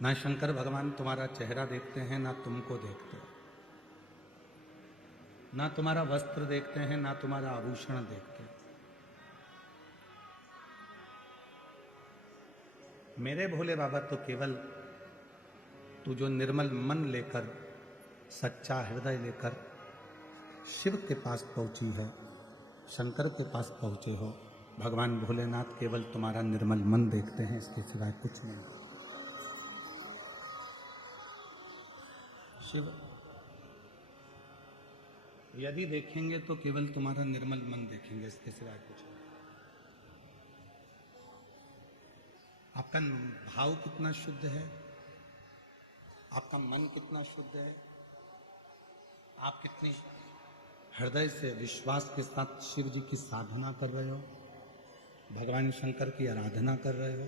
ना शंकर भगवान तुम्हारा चेहरा देखते हैं, ना तुमको देखते हैं, ना तुम्हारा वस्त्र देखते हैं, ना तुम्हारा आभूषण देखते हैं। मेरे भोले बाबा तो केवल तू जो निर्मल मन लेकर, सच्चा हृदय लेकर शिव के पास पहुंची है, शंकर के पास पहुंचे हो, भगवान भोलेनाथ केवल तुम्हारा निर्मल मन देखते हैं, इसके सिवाय कुछ नहीं। शिव यदि देखेंगे तो केवल तुम्हारा निर्मल मन देखेंगे, इसके सिवाय कुछ नहीं। आपका भाव कितना शुद्ध है, आपका मन कितना शुद्ध है, आप कितनी हृदय से विश्वास के साथ शिव जी की साधना कर रहे हो, भगवान शंकर की आराधना कर रहे हो,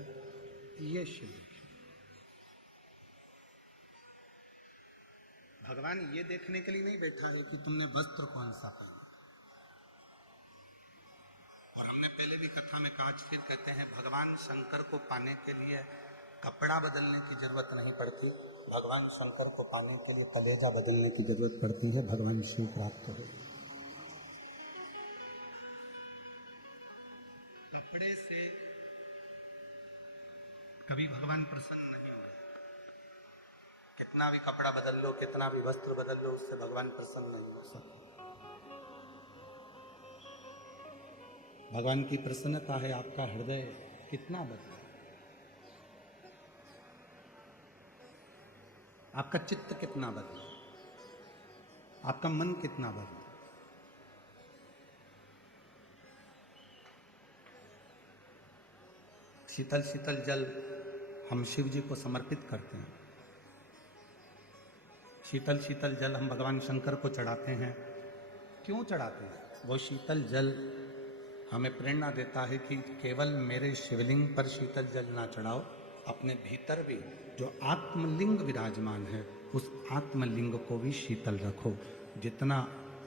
ये शिव है। भगवान ये देखने के लिए नहीं बैठा है कि तुमने वस्त्र कौन सा पहना। और हमने पहले भी कथा में कहा, फिर कहते हैं, भगवान शंकर को पाने के लिए कपड़ा बदलने की जरूरत नहीं पड़ती, भगवान शंकर को पाने के लिए कलेजा बदलने की जरूरत पड़ती है, भगवान शिव प्राप्त हो। कपड़े से कभी भगवान प्रसन्न नहीं हो रहे। कितना भी कपड़ा बदल लो, कितना भी वस्त्र बदल लो, उससे भगवान प्रसन्न नहीं हो सकते। भगवान की प्रसन्नता है आपका हृदय कितना बदला, आपका चित्त कितना बदला, आपका मन कितना बदला। शीतल शीतल जल हम शिव जी को समर्पित करते हैं, शीतल शीतल जल हम भगवान शंकर को चढ़ाते हैं। क्यों चढ़ाते हैं? वो शीतल जल हमें प्रेरणा देता है कि केवल मेरे शिवलिंग पर शीतल जल ना चढ़ाओ, अपने भीतर भी जो आत्मलिंग विराजमान है, उस आत्मलिंग को भी शीतल रखो। जितना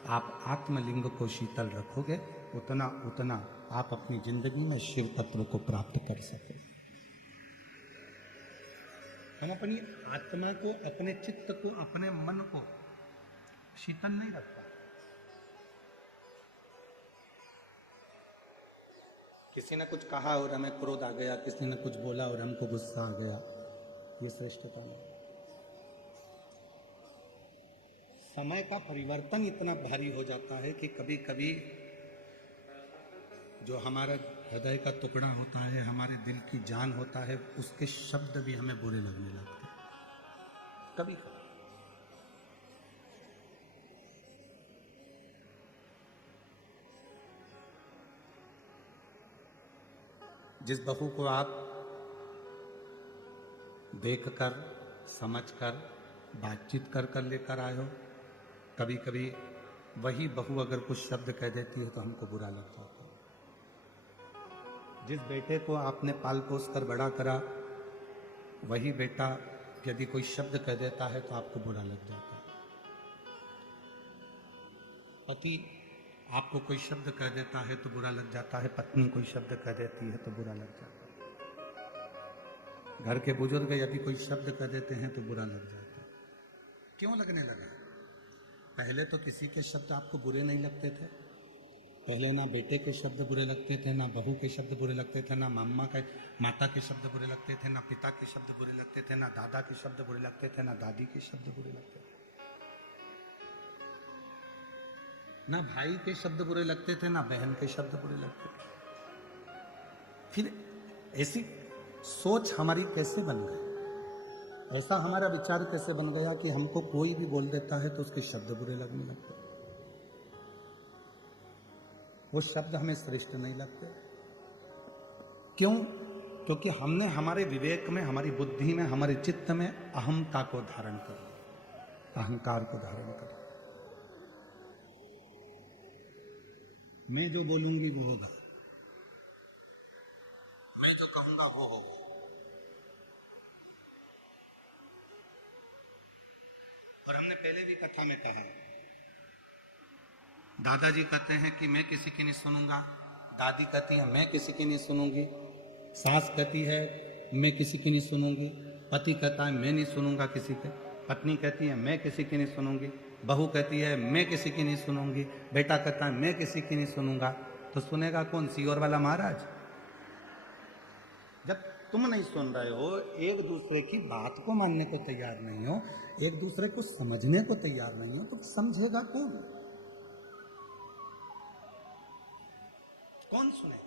आप आत्मलिंग को शीतल रखोगे, उतना उतना आप अपनी जिंदगी में शिव तत्व को प्राप्त कर सके। हम अपनी आत्मा को, अपने चित्त को, अपने मन को शीतल नहीं रख पाते। किसी ने कुछ कहा और हमें क्रोध आ गया, किसी ने कुछ बोला और हमको गुस्सा आ गया, ये श्रेष्ठता नहीं। समय का परिवर्तन इतना भारी हो जाता है कि कभी कभी जो हमारा हृदय का टुकड़ा होता है, हमारे दिल की जान होता है, उसके शब्द भी हमें बुरे लगने लगते हैं कभी कभी। जिस बहू को आप देखकर, समझकर, बातचीत कर कर लेकर आए हो, कभी कभी वही बहू अगर कुछ शब्द कह देती है तो हमको बुरा लग जाता है। जिस बेटे को आपने पाल पोस कर बड़ा करा, वही बेटा यदि कोई शब्द कह देता है तो आपको बुरा लग जाता है। पति आपको कोई शब्द कह देता है तो बुरा लग जाता है, पत्नी कोई शब्द कह देती है तो बुरा लग जाता है। घर के बुजुर्ग यदि कोई शब्द कह देते हैं तो बुरा लग जाता है। क्यों लगने लगा? पहले तो किसी के शब्द आपको बुरे नहीं लगते थे। पहले ना बेटे के शब्द बुरे लगते थे, ना बहू के शब्द बुरे लगते थे, ना माता के शब्द बुरे लगते थे, ना पिता के शब्द बुरे लगते थे, ना दादा के शब्द बुरे लगते थे, ना दादी के शब्द बुरे लगते थे, ना भाई के शब्द बुरे लगते थे, ना बहन के शब्द बुरे लगते थे। फिर ऐसी सोच हमारी कैसे बन गई, ऐसा हमारा विचार कैसे बन गया कि हमको कोई भी बोल देता है तो उसके शब्द बुरे लगने लगते, वो शब्द हमें श्रेष्ठ नहीं लगते। क्यों? क्योंकक्योंकि हमारे विवेक में, हमारी बुद्धि में, हमारे चित्त में अहमता को धारण कर लिया, अहंकार को धारण कर लिया। मैं जो बोलूंगी वो होगा, मैं जो कहूंगा वो होगा। और हमने पहले भी कथा में कहा, दादाजी कहते हैं कि मैं किसी की नहीं सुनूंगा, दादी कहती है मैं किसी की नहीं सुनूंगी, सास कहती है मैं किसी की नहीं सुनूंगी, पति कहता है मैं नहीं सुनूंगा किसी के, पत्नी कहती है मैं किसी की नहीं सुनूंगी, बहू कहती है मैं किसी की नहीं सुनूंगी, बेटा कहता है मैं किसी की नहीं सुनूंगा, तो सुनेगा कौन? सीहोर वाला महाराज। जब तुम नहीं सुन रहे हो, एक दूसरे की बात को मानने को तैयार नहीं हो, एक दूसरे को समझने को तैयार नहीं हो, तो समझेगा कौन? कौन सुने?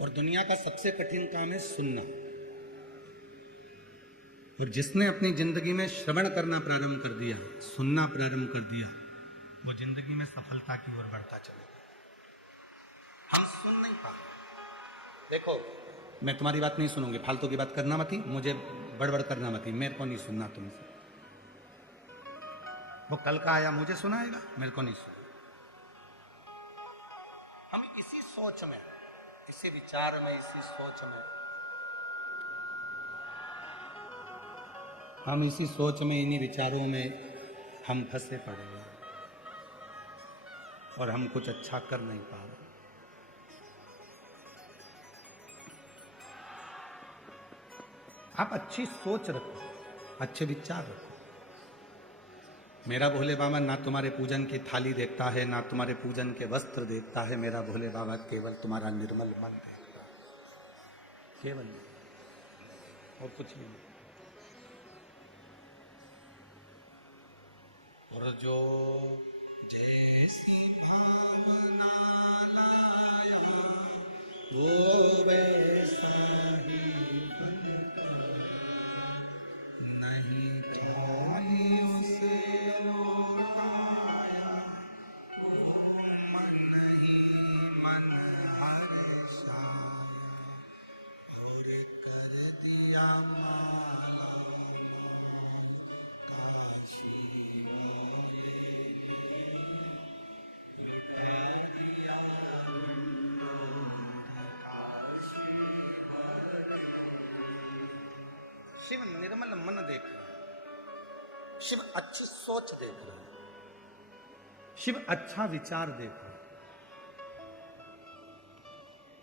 और दुनिया का सबसे कठिन काम है सुनना। और जिसने अपनी जिंदगी में श्रवण करना प्रारंभ कर दिया, सुनना प्रारंभ कर दिया, वो जिंदगी में सफलता की ओर बढ़ता चलेगा। हम सुन नहीं पाते। देखो, मैं तुम्हारी बात नहीं सुनूंगी, फालतू की बात करना मत ही, मुझे बड़बड़ करना मत ही, मेरे को नहीं सुनना तुमसे। वो कल का आया मुझे सुनाएगा, मेरे को नहीं सुना। हम इसी सोच में, इसी विचार में, इसी सोच में, हम इसी सोच में, इन्हीं विचारों में हम फंसे पड़े हैं और हम कुछ अच्छा कर नहीं पा रहे। आप अच्छी सोच रखो, अच्छे विचार रखो। मेरा भोले बाबा ना तुम्हारे पूजन की थाली देखता है, ना तुम्हारे पूजन के वस्त्र देखता है। मेरा भोले बाबा केवल तुम्हारा निर्मल मन देखता है, केवल, और कुछ नहीं। और जो जैसी भावना लाया वो वैसा ही बनता, नहीं चाहिए उसे लौटाया, मन ही मन हर्षाया, और कर दिया माला काशी शिव निर्मल मन देख रहा है, शिव अच्छी सोच देख रहा है, शिव अच्छा विचार देख रहा है,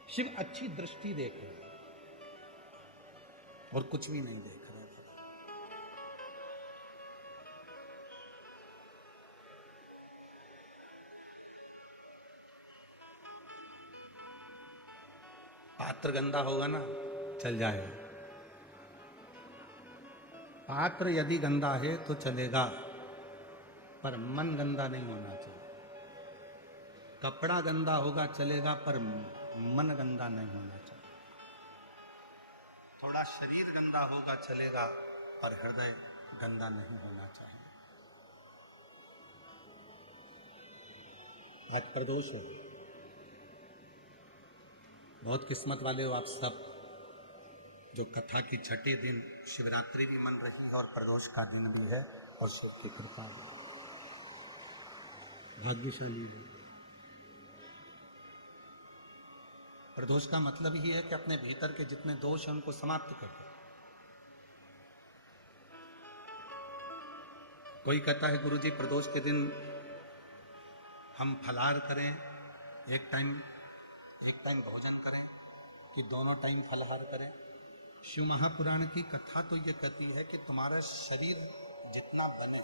शिव अच्छी दृष्टि देख रहा है, और कुछ भी नहीं देख रहा है। पात्र गंदा होगा ना, चल जाएगा। पात्र यदि गंदा है तो चलेगा, पर मन गंदा नहीं होना चाहिए। कपड़ा गंदा होगा चलेगा, पर मन गंदा नहीं होना चाहिए। थोड़ा शरीर गंदा होगा चलेगा, पर हृदय गंदा नहीं होना चाहिए। आज प्रदोष हो, बहुत किस्मत वाले हो आप सब, जो कथा की छठे दिन शिवरात्रि भी मन रही है और प्रदोष का दिन भी है, और शिव की कृपा है, भाग्यशाली है। प्रदोष का मतलब ही है कि अपने भीतर के जितने दोष हैं उनको समाप्त कर दो। कोई कहता है गुरुजी प्रदोष के दिन हम फलाहार करें, एक टाइम भोजन करें, कि दोनों टाइम फलाहार करें। शिव महापुराण की कथा तो ये कहती है कि तुम्हारा शरीर जितना बने,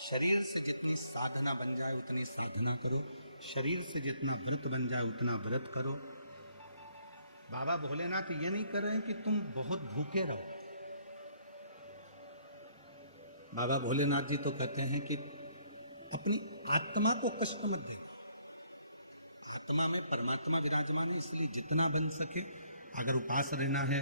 शरीर से जितनी साधना बन जाए उतनी साधना करो, शरीर से जितना व्रत बन जाए उतना व्रत करो। बाबा भोलेनाथ ये नहीं कर रहे हैं कि तुम बहुत भूखे रहो। बाबा भोलेनाथ जी तो कहते हैं कि अपनी आत्मा को कष्ट मत दे। आत्मा में परमात्मा विराजमान है, इसलिए जितना बन सके, अगर उपास रहना है,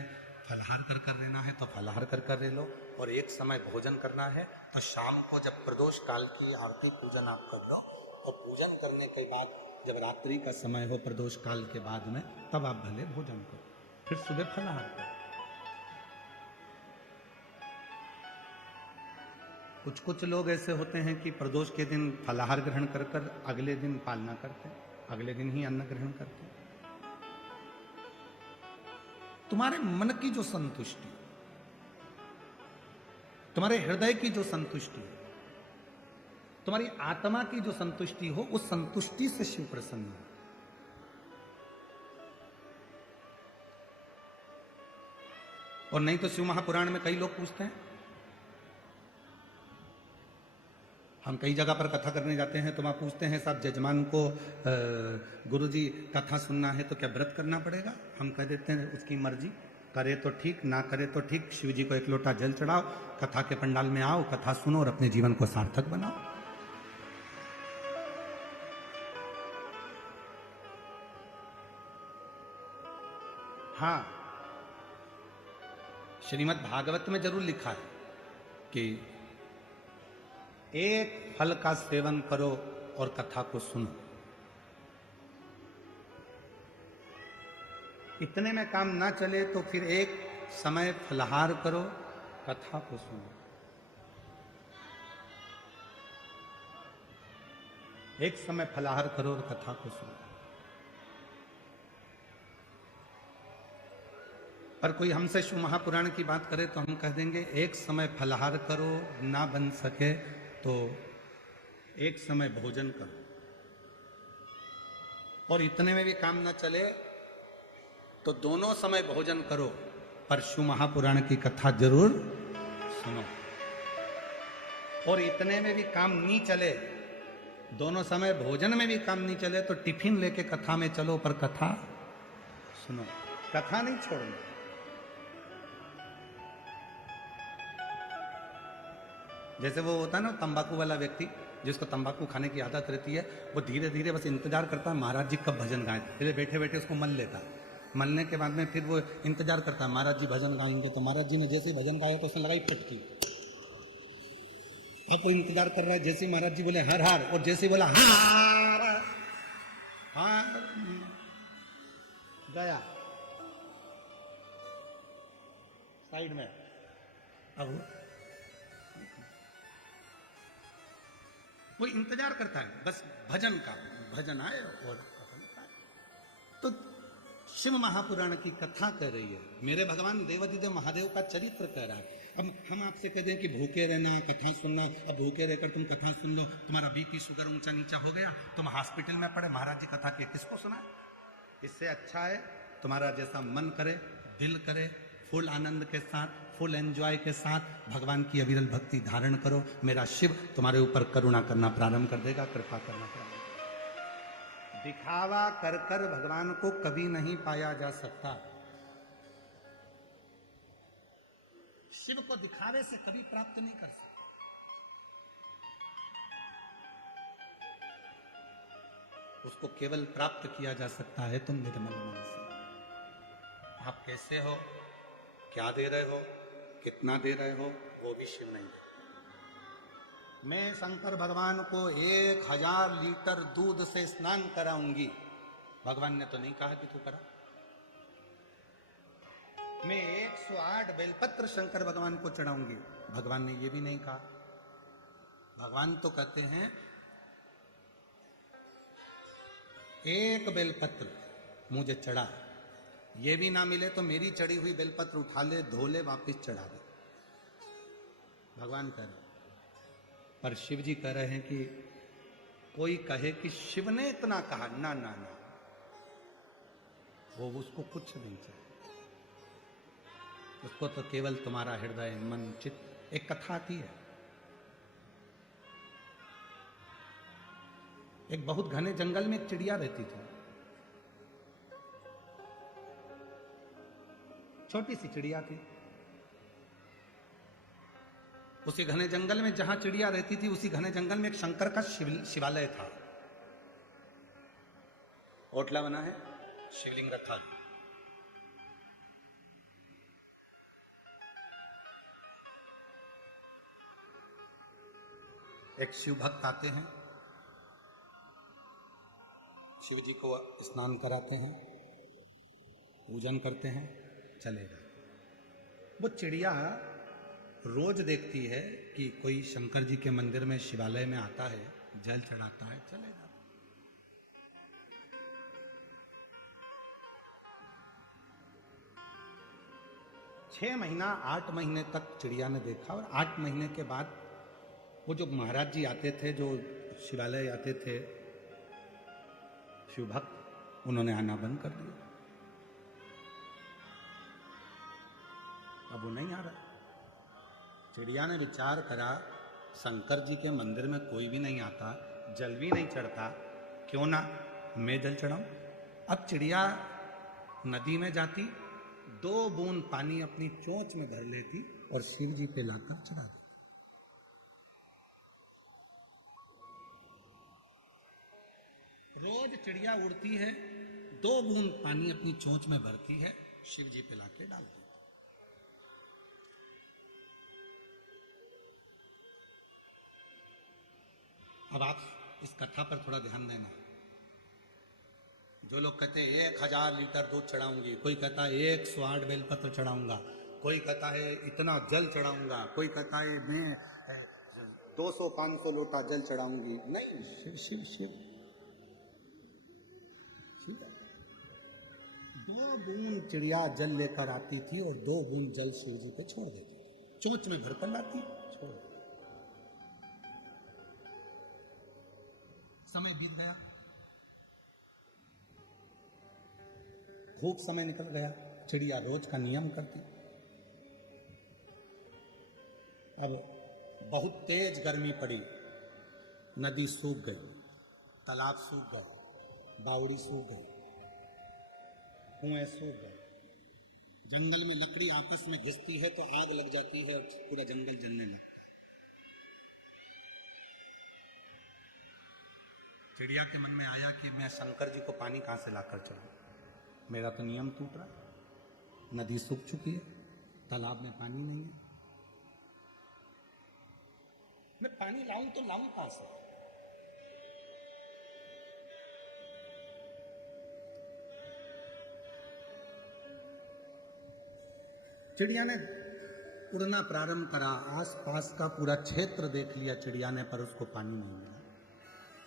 फलाहार कर रहना है तो फलाहार कर रह लो, और एक समय भोजन करना है तो शाम को जब प्रदोष काल की आरती पूजन आप कर लो, और पूजन करने के बाद जब रात्रि का समय हो प्रदोष काल के बाद में, तब आप भले भोजन करो, फिर सुबह फलाहार करो। कुछ लोग ऐसे होते हैं कि प्रदोष के दिन फलाहार ग्रहण कर अगले दिन पालना करते हैं, अगले दिन ही अन्न ग्रहण करते हैं। तुम्हारे मन की जो संतुष्टि, तुम्हारे हृदय की जो संतुष्टि, तुम्हारी आत्मा की जो संतुष्टि हो, उस संतुष्टि से शिव प्रसन्न हो। और नहीं तो शिव महापुराण में कई लोग पूछते हैं, हम कई जगह पर कथा करने जाते हैं तो वहां पूछते हैं साहब जजमान को गुरुजी कथा सुनना है तो क्या व्रत करना पड़ेगा? हम कह देते हैं उसकी मर्जी, करे तो ठीक, ना करे तो ठीक। शिव जी को एक लोटा जल चढ़ाओ, कथा के पंडाल में आओ, कथा सुनो और अपने जीवन को सार्थक बनाओ। हाँ, श्रीमद् भागवत में जरूर लिखा है कि एक फल का सेवन करो और कथा को सुनो। इतने में काम ना चले तो फिर एक समय फलहार करो, कथा को सुनो। एक समय फलहार करो और कथा को सुनो। पर कोई हमसे शिव महापुराण की बात करे तो हम कह देंगे एक समय फलहार करो, ना बन सके तो एक समय भोजन करो। और इतने में भी काम ना चले तो दोनों समय भोजन करो, पर शिव महापुराण की कथा जरूर सुनो। और इतने में भी काम नहीं चले, दोनों समय भोजन में भी काम नहीं चले तो टिफिन लेके कथा में चलो, पर कथा सुनो, कथा नहीं छोड़ना। जैसे वो होता है ना तंबाकू वाला व्यक्ति, जिसको तंबाकू खाने की आदत रहती है, वो धीरे धीरे बस इंतजार करता है महाराज जी कब भजन गाएं, फिर बैठे बैठे उसको मल लेता है। मलने के बाद में फिर वो इंतजार करता है महाराज जी भजन गाएंगे, तो महाराज जी ने जैसे भजन गाया तो उसने लगाई फटकी। अब वो इंतजार कर रहा है, जैसे महाराज जी बोले हर हार, और जैसे बोला हार हार गया साइड में। अब वो इंतजार करता है बस भजन का, भजन आए और तो शिव महापुराण की कथा कह रही है, मेरे भगवान देवाधिदेव महादेव का चरित्र कह रहा है। अब हम आपसे कह दें कि भूखे रहना, कथा सुनना, अब भूखे रहकर तुम कथा सुन लो, तुम्हारा बीपी शुगर ऊंचा नीचा हो गया, तुम हॉस्पिटल में पड़े, महाराज जी कथा के किसको सुना? इससे अच्छा है तुम्हारा जैसा मन करे, दिल करे, फुल आनंद के साथ, फुल एंजॉय के साथ भगवान की अविरल भक्ति धारण करो। मेरा शिव तुम्हारे ऊपर करुणा करना प्रारंभ कर देगा, कृपा करना प्रारंभ। दिखावा कर कर भगवान को कभी नहीं पाया जा सकता। शिव को दिखावे से कभी प्राप्त नहीं कर सकते। उसको केवल प्राप्त किया जा सकता है तुम निर्मल मन से। आप कैसे हो, क्या दे रहे हो, कितना दे रहे हो, वो भी शिव नहीं दे। मैं शंकर भगवान को 1000 लीटर दूध से स्नान कराऊंगी, भगवान ने तो नहीं कहा कि तू करा। मैं 108 बेलपत्र शंकर भगवान को चढ़ाऊंगी, भगवान ने ये भी नहीं कहा। भगवान तो कहते हैं एक बेलपत्र मुझे चढ़ा, ये भी ना मिले तो मेरी चढ़ी हुई बेलपत्र उठा ले, धो ले, वापिस चढ़ा दे, भगवान कह रहे। पर शिव जी कह रहे हैं कि कोई कहे कि शिव ने इतना कहा, ना ना ना, वो उसको कुछ नहीं चाहिए, उसको तो केवल तुम्हारा हृदय, मन, चित्त। एक कथा आती है, एक बहुत घने जंगल में एक चिड़िया रहती थी, छोटी सी चिड़िया थी। उसी घने जंगल में जहां चिड़िया रहती थी, उसी घने जंगल में एक शंकर का शिवालय था, ओटला बना है, शिवलिंग रखा है। एक शिव भक्त आते हैं, शिव जी को स्नान कराते हैं, पूजन करते हैं, चले गए। वो चिड़िया रोज देखती है कि कोई शंकर जी के मंदिर में, शिवालय में आता है, जल चढ़ाता है, चले जाता। 6 महीना 8 महीने तक चिड़िया ने देखा, और 8 महीने के बाद वो जो महाराज जी आते थे, जो शिवालय आते थे शिव भक्त, उन्होंने आना बंद कर दिया। अब वो नहीं आ रहा। चिड़िया ने विचार करा, शंकर जी के मंदिर में कोई भी नहीं आता, जल भी नहीं चढ़ता, क्यों ना मैं जल चढ़ाऊं। अब चिड़िया नदी में जाती, 2 बूंद पानी अपनी चोंच में भर लेती और शिव जी पे लाकर चढ़ा देती। रोज चिड़िया उड़ती है, 2 बूंद पानी अपनी चोंच में भरती है, शिव जी पे लाके डाल देती। अब आप इस कथा पर थोड़ा ध्यान देना। जो लोग कहते हैं 1000 लीटर दूध चढ़ाऊंगी, कोई कहता है 108 बेलपत्र चढ़ाऊंगा, कोई कहता है इतना जल चढ़ाऊंगा, कोई कहता है मैं 200-500 लोटा जल चढ़ाऊंगी। नहीं, शिव शिव शिव शिव। 2 बूंद चिड़िया जल लेकर आती थी और 2 बूंद जल शिव जी पे छोड़ देती थी, चोंच में भरकर लाती, छोड़। समय बीत गया, खूब समय निकल गया, चिड़िया रोज का नियम करती। अब बहुत तेज गर्मी पड़ी, नदी सूख गई, तालाब सूख गए, बावड़ी सूख गई, कुएं सूख गए, जंगल में लकड़ी आपस में घिसती है तो आग लग जाती है और पूरा जंगल जलने लगता। चिड़िया के मन में आया कि मैं शंकर जी को पानी कहां से लाकर चढ़ाऊं, मेरा तो नियम टूट रहा, नदी सूख चुकी है, तालाब में पानी नहीं है, मैं पानी लाऊं तो लाऊं कहां से। चिड़िया ने उड़ना प्रारंभ करा, आसपास का पूरा क्षेत्र देख लिया चिड़िया ने, पर उसको पानी नहीं मिला।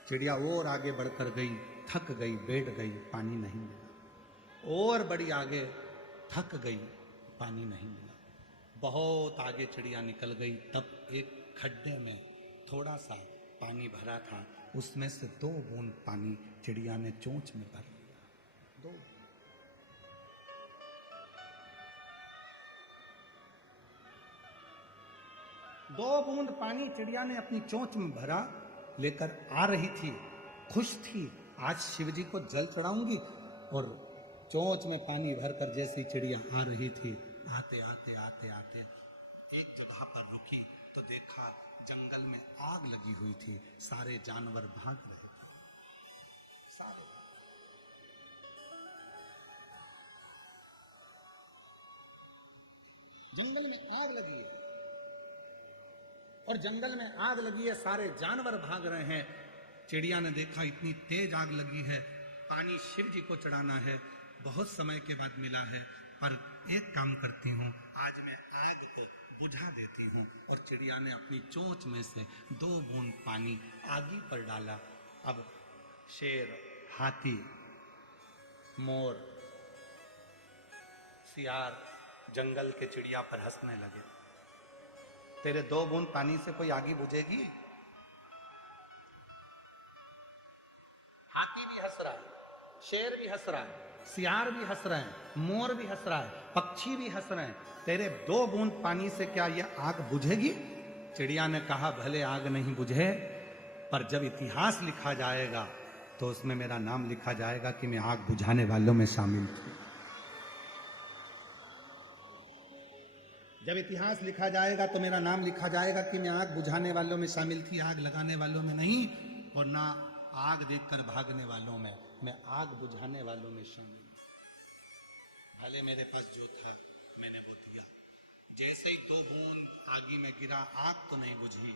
चिड़िया और आगे बढ़कर गई, थक गई, बैठ गई, पानी नहीं मिला। और बड़ी आगे, थक गई, पानी नहीं मिला। बहुत आगे चिड़िया निकल गई, तब एक खड्डे में थोड़ा सा पानी भरा था, उसमें से 2 बूंद पानी चिड़िया ने चोंच में भर लिया। 2 बूंद पानी चिड़िया ने अपनी चोंच में भरा, लेकर आ रही थी, खुश थी, आज शिव जी को जल चढ़ाऊंगी। और चोंच में पानी भरकर जैसी चिड़िया आ रही थी, आते आते आते आते एक जगह पर रुकी तो देखा जंगल में आग लगी हुई थी, सारे जानवर भाग रहे थे, सारे। जंगल में आग लगी है और जंगल में आग लगी है, सारे जानवर भाग रहे हैं। चिड़िया ने देखा इतनी तेज आग लगी है, पानी शिव जी को चढ़ाना है, बहुत समय के बाद मिला है, पर एक काम करती हूँ, आज मैं आग को बुझा देती हूँ। और चिड़िया ने अपनी चोंच में से 2 बूंद पानी आगी पर डाला। अब शेर, हाथी, मोर, सियार जंगल के चिड़िया पर हंसने लगे। तेरे 2 बूंद पानी से कोई आगी बुझेगी? हाथी भी हंस रहा है, शेर भी हंस रहा है, सियार भी हंस रहे हैं, मोर भी हंस रहा है, पक्षी भी हंस रहे हैं, तेरे 2 बूंद पानी से क्या यह आग बुझेगी? चिड़िया ने कहा भले आग नहीं बुझे, पर जब इतिहास लिखा जाएगा तो उसमें मेरा नाम लिखा जाएगा कि मैं आग बुझाने वालों में शामिल थी। जब इतिहास लिखा जाएगा तो मेरा नाम लिखा जाएगा कि मैं आग बुझाने वालों में शामिल थी, आग लगाने वालों में नहीं, और ना आग देखकर भागने वालों में, मैं आग बुझाने वालों में शामिल। भले मेरे पास जो था मैंने वो दिया। जैसे ही 2 बूंद आगी में गिरा, आग तो नहीं बुझी,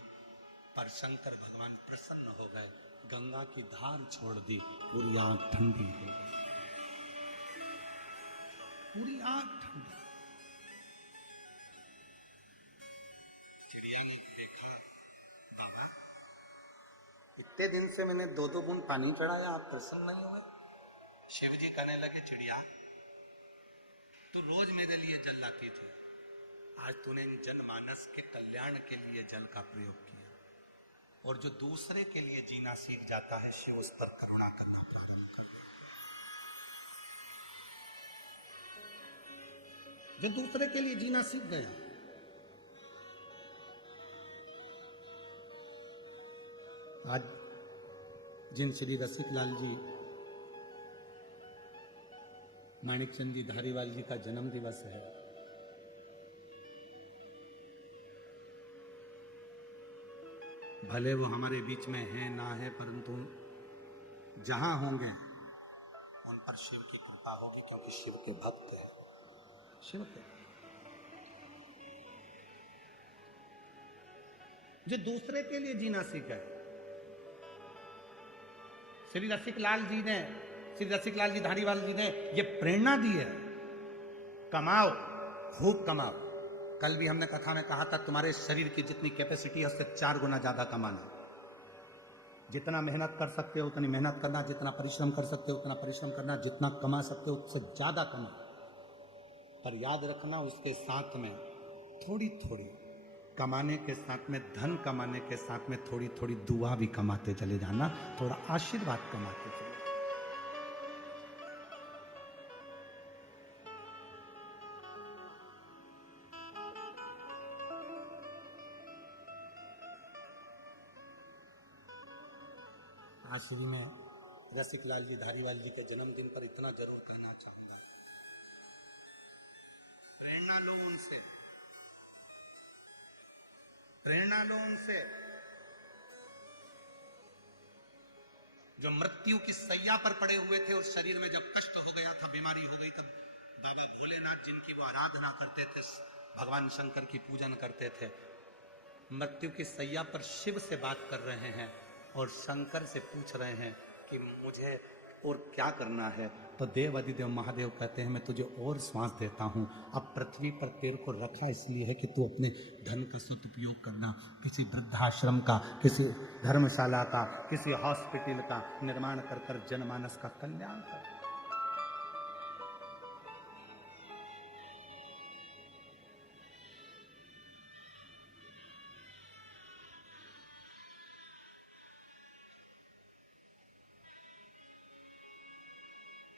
पर शंकर भगवान प्रसन्न हो गए, गंगा की धार छोड़ दी, पूरी आग ठंडी हो गई, पूरी आग ठंडी। चिड़िया ने देखा, बाबा इतने दिन से मैंने 2-2 बूंद पानी चढ़ाया, आप प्रसन्न नहीं हुए? शिव जी कहने लगे, चिड़िया तो रोज मेरे लिए जल लाती थी, आज तूने जनमानस के कल्याण के लिए जल का प्रयोग किया, और जो दूसरे के लिए जीना सीख जाता है, शिव उस पर करुणा करना प्रारंभ कर। जो दूसरे के लिए जीना सीख गया। आज जिन श्री रसिकलाल जी, माणिकचंद जी धारीवाल जी का जन्म दिवस है, भले वो हमारे बीच में है ना है, परंतु जहां होंगे उन पर शिव की कृपा होगी, क्योंकि शिव के भक्त हैं। शिव के जो दूसरे के लिए जीना सीख गए। श्री रसिकलाल जी धारीवाल जी ने ये प्रेरणा दी है, कमाओ, खूब कमाओ। कल भी हमने कथा में कहा था, तुम्हारे शरीर की जितनी कैपेसिटी है उससे 4 गुना ज्यादा कमाना। जितना मेहनत कर सकते हो उतनी मेहनत करना, जितना परिश्रम कर सकते हो उतना परिश्रम करना, जितना कमा सकते हो उससे ज्यादा कमा। पर याद रखना, उसके साथ में थोड़ी थोड़ी कमाने के साथ में, धन कमाने के साथ में थोड़ी थोड़ी दुआ भी कमाते चले जाना, थोड़ा आशीर्वाद कमाते चले। आज श्री में रसिकलाल जी धारीवाल जी के जन्मदिन पर इतना जरूर कहना चाहूंगा, प्रेरणा लो उनसे, प्रेरणा लो उनसे। जो मृत्यु की सैया पर पड़े हुए थे और शरीर में जब कष्ट हो गया था, बीमारी हो गई, तब बाबा भोलेनाथ जिनकी वो आराधना करते थे, भगवान शंकर की पूजन करते थे, मृत्यु की सैया पर शिव से बात कर रहे हैं और शंकर से पूछ रहे हैं कि मुझे और क्या करना है। तो देव अधिदेव महादेव कहते हैं, मैं तुझे और श्वास देता हूं। अब पृथ्वी पर तेरे को रखा इसलिए है कि तू अपने धन का सदुपयोग करना, किसी वृद्धाश्रम का, किसी धर्मशाला का, किसी हॉस्पिटल का निर्माण कर कर जनमानस का कल्याण कर।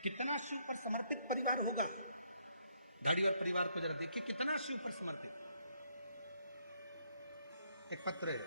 कितना शिव पर समर्पित परिवार होगा। धारीवाल परिवार को जरा देखिए, कितना शिव पर समर्पित। एक पत्र है,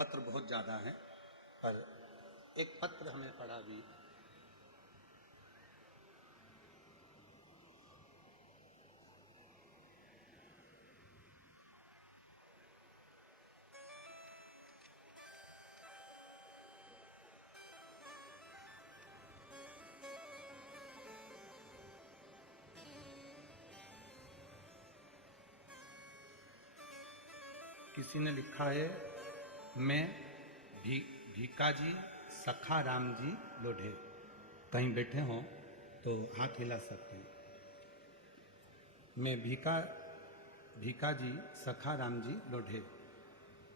पत्र बहुत ज्यादा है, पर एक पत्र हमें पढ़ा भी। किसी ने लिखा है, मैं भीकाजी सखा राम जी लोढ़े। कहीं बैठे हों तो हाथ हिला सकते हैं। मैं भीकाजी सखा राम जी लोढ़े,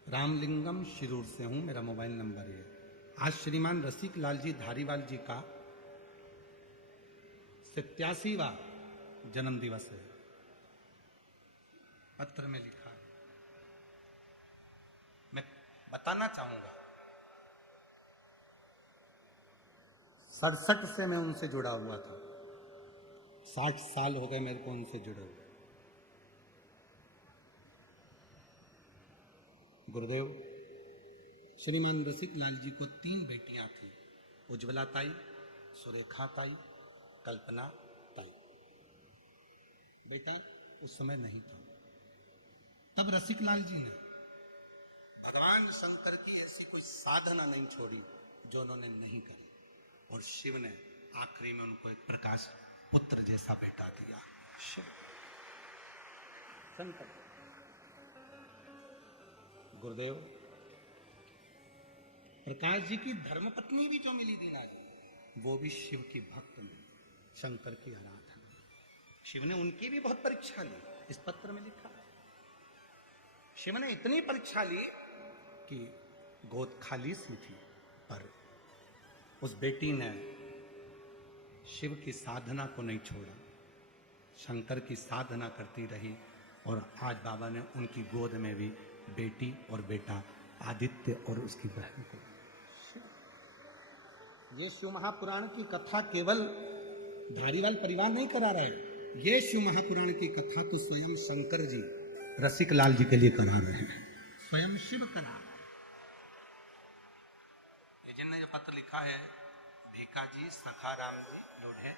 रामलिंगम शिरूर से हूं, मेरा मोबाइल नंबर है। आज श्रीमान रसिकलाल जी धारीवाल जी का 87वां जन्म दिवस है। पत्र में लिखा है, मैं बताना चाहूंगा, 67 से मैं उनसे जुड़ा हुआ था। 60 साल हो गए मेरे को उनसे जुड़े हुए। गुरुदेव श्रीमान रसिकलाल जी को 3 बेटियां थी, उज्ज्वला ताई, सुरेखा ताई, कल्पना ताई। बेटा उस समय नहीं था। तब रसिकलाल जी ने भगवान शंकर की ऐसी कोई साधना नहीं छोड़ी जो उन्होंने नहीं करी। और शिव ने आखिरी में उनको एक प्रकाश पुत्र जैसा बेटा दिया। शिव शंकर गुरुदेव प्रकाश जी की धर्मपत्नी भी जो मिली दीना जी, वो भी शिव की भक्त में शंकर की आराधना। शिव ने उनकी भी बहुत परीक्षा ली, इस पत्र में लिखा। शिव ने इतनी परीक्षा ली कि गोद खाली सी थी, पर उस बेटी ने शिव की साधना को नहीं छोड़ा, शंकर की साधना करती रही। और आज बाबा ने उनकी गोद में भी बेटी और बेटा आदित्य और उसकी बहन को। ये शिव महापुराण की कथा केवल धारीवाल परिवार नहीं करा रहे, ये शिव महापुराण की कथा तो स्वयं शंकर जी रसिक लाल जी के लिए करा रहे हैं, स्वयं शिव करा रहे हैं। जिनने जो पत्र लिखा है, भीका जी सखा राम जी लोढ़े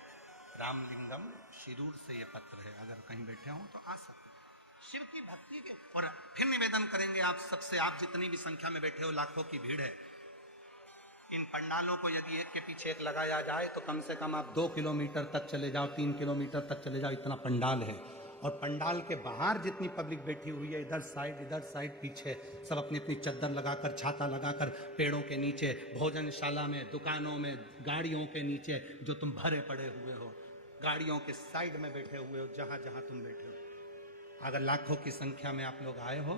रामलिंगम शिरूर से ये पत्र है। अगर कहीं बैठे हो तो आ सकते शिव की भक्ति के। और फिर निवेदन करेंगे आप सबसे, आप जितनी भी संख्या में बैठे हो, लाखों की भीड़ है, इन पंडालों को यदि एक के पीछे एक लगाया जाए तो कम से कम आप 2 किलोमीटर तक चले जाओ, 3 किलोमीटर तक चले जाओ, इतना पंडाल है। और पंडाल के बाहर जितनी पब्लिक बैठी हुई है, इधर साइड पीछे, सब अपनी अपनी चद्दर लगाकर, छाता लगाकर, पेड़ों के नीचे, भोजनशाला में, दुकानों में, गाड़ियों के नीचे, जो तुम भरे पड़े हुए हो, गाड़ियों के साइड में बैठे हुए हो, जहां जहां तुम बैठे हो, अगर लाखों की संख्या में आप लोग आए हो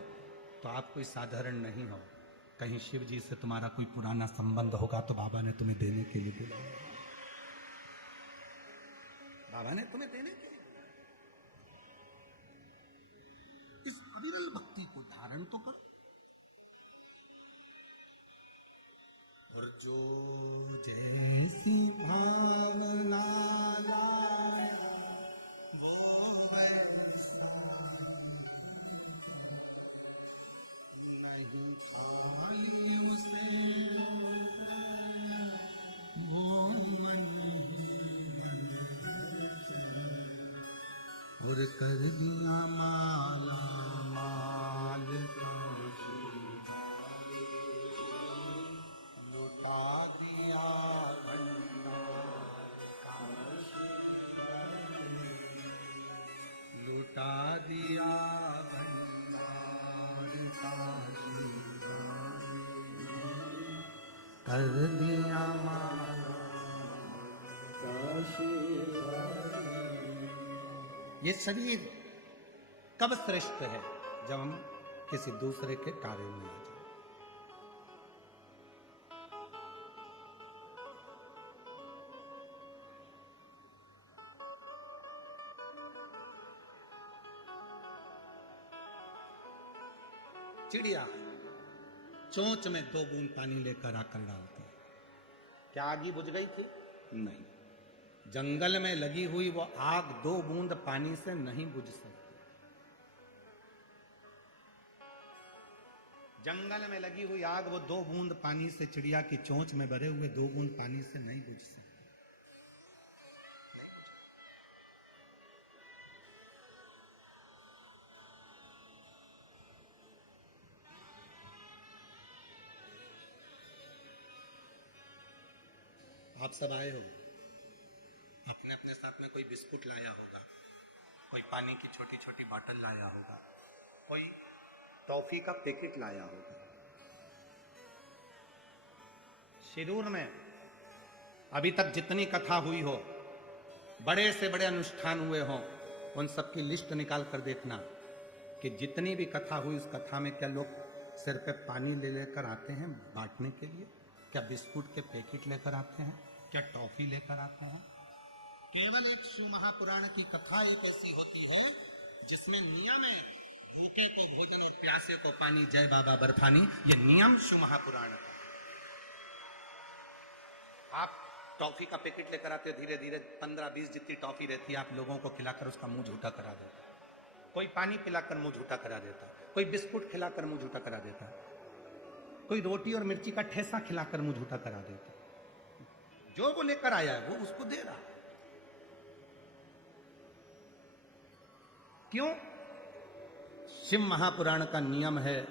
तो आप कोई साधारण नहीं हो। कहीं शिव जी से तुम्हारा कोई पुराना संबंध होगा तो बाबा ने तुम्हें देने के लिए बुलाया, बाबा ने तुम्हें देने के लिए बुलाया। इस अविरल भक्ति को धारण तो करो। और जो जैसी भावना लाए वो वैसा नहीं खाई उसे वो मन और कर दिया माल माल लुटा दिया लुटा दिया कर दिया ये शरीर कब श्रेष्ठ है? जब हम किसी दूसरे के कार्य में आ जाए। चिड़िया चोंच में 2 बूंद पानी लेकर आकर डालती है, क्या आग बुझ गई थी? नहीं। जंगल में लगी हुई वो आग 2 बूंद पानी से नहीं बुझ सकती। जंगल में लगी हुई आग वो 2 बूंद पानी से, चिड़िया की चोंच में भरे हुए 2 बूंद पानी से नहीं बुझ सकती। आप सब आए हो, अपने अपने साथ में कोई बिस्कुट लाया होगा, कोई पानी की छोटी छोटी बोतल लाया होगा, कोई टॉफी का पैकेट लाया होगा। शिरूर में अभी तक जितनी कथा हुई हो, बड़े से बड़े अनुष्ठान हुए हो, उन सब की लिस्ट निकाल कर देखना कि जितनी भी कथा हुई, उस कथा में क्या लोग सिर पे पानी ले लेकर आते हैं बांटने के लिए? क्या बिस्कुट के पैकेट लेकर आते हैं? क्या टॉफी लेकर आते हैं? केवल एक शिव महापुराण की कथा एक ऐसी होती है जिसमें नियम है, भूखे को भोजन और प्यासे को पानी, जय बाबा बर्फानी, ये नियम शिव महापुराण का। आप टॉफी का पैकेट लेकर आते हो, धीरे धीरे 15-20 जितनी टॉफी रहती है, आप लोगों को खिलाकर उसका मुंह झूठा करा देता। कोई पानी पिलाकर मुंह झूठा करा देता, कोई बिस्कुट खिलाकर मुंह झूठा करा देता, कोई रोटी और मिर्ची का ठेसा खिलाकर मुंह झूठा करा देता। जो वो लेकर आया है वो उसको दे रहा। क्यों? शिव महापुराण का नियम है।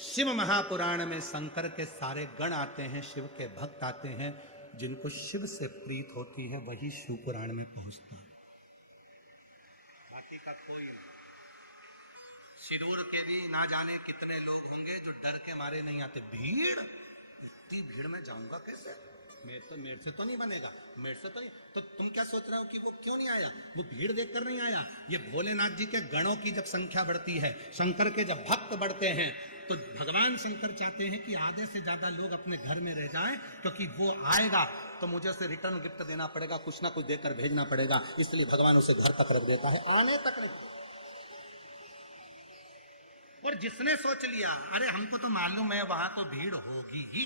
शिव महापुराण में शंकर के सारे गण आते हैं, शिव के भक्त आते हैं, जिनको शिव से प्रीत होती है वही शिव पुराण में पहुंचता है, बाकी का कोई नहीं। सिरूर के भी ना जाने कितने लोग होंगे जो डर के मारे नहीं आते। भीड़, इतनी भीड़ में जाऊंगा कैसे? मेरे से तो नहीं बनेगा, मेरे से तो नहीं। तो तुम क्या सोच रहे हो कि वो क्यों नहीं आया? वो भीड़ देखकर नहीं आया। ये भोलेनाथ जी के गणों की जब संख्या बढ़ती है, शंकर के जब भक्त बढ़ते हैं, तो भगवान शंकर चाहते हैं कि आधे से ज्यादा लोग अपने घर में रह जाएं, क्योंकि वो आएगा तो मुझे उसे रिटर्न गिफ्ट देना पड़ेगा, कुछ ना कुछ देकर भेजना पड़ेगा। इसलिए भगवान उसे घर तक रख देता है, आने तक नहीं। और जिसने सोच लिया अरे हमको तो मालूम है वहां तो भीड़ होगी ही,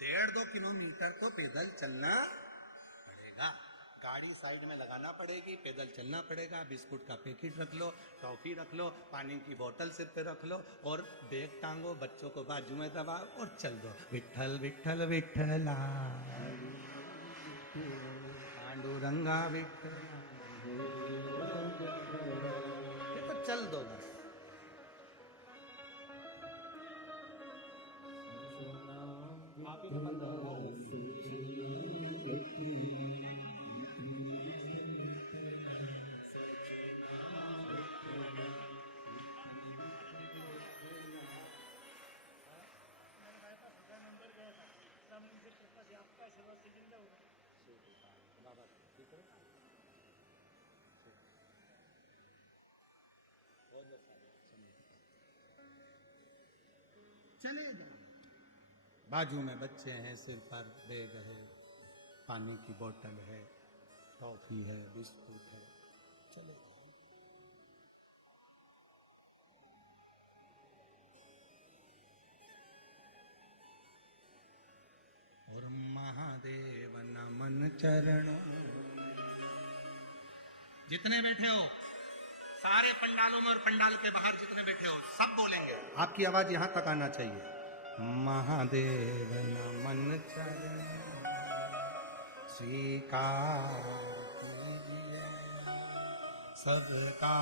1.5-2 किलोमीटर तो पैदल चलना पड़ेगा, गाड़ी साइड में लगाना पड़ेगी, पैदल चलना पड़ेगा, बिस्कुट का पैकेट रख लो, टॉफी रख लो, पानी की बोतल सिर पे रख लो और बैग टांगो, बच्चों को बाजू में दबाओ और चल दो। विठल विठल विठला पांडुरंगा विठल, ये तो चल दो बस। चले जाओ, बाजू में बच्चे हैं, सिर पर बैग है, पानी की बोतल है, टॉफी है, बिस्कुट है, चले जाओ। और महादेव नमन चरणों, जितने बैठे हो सारे पंडालों में और पंडाल के बाहर जितने बैठे हो सब बोलेंगे, आपकी आवाज यहां तक आना चाहिए। महादेव नमन चरण स्वीकार कीजिए, सबका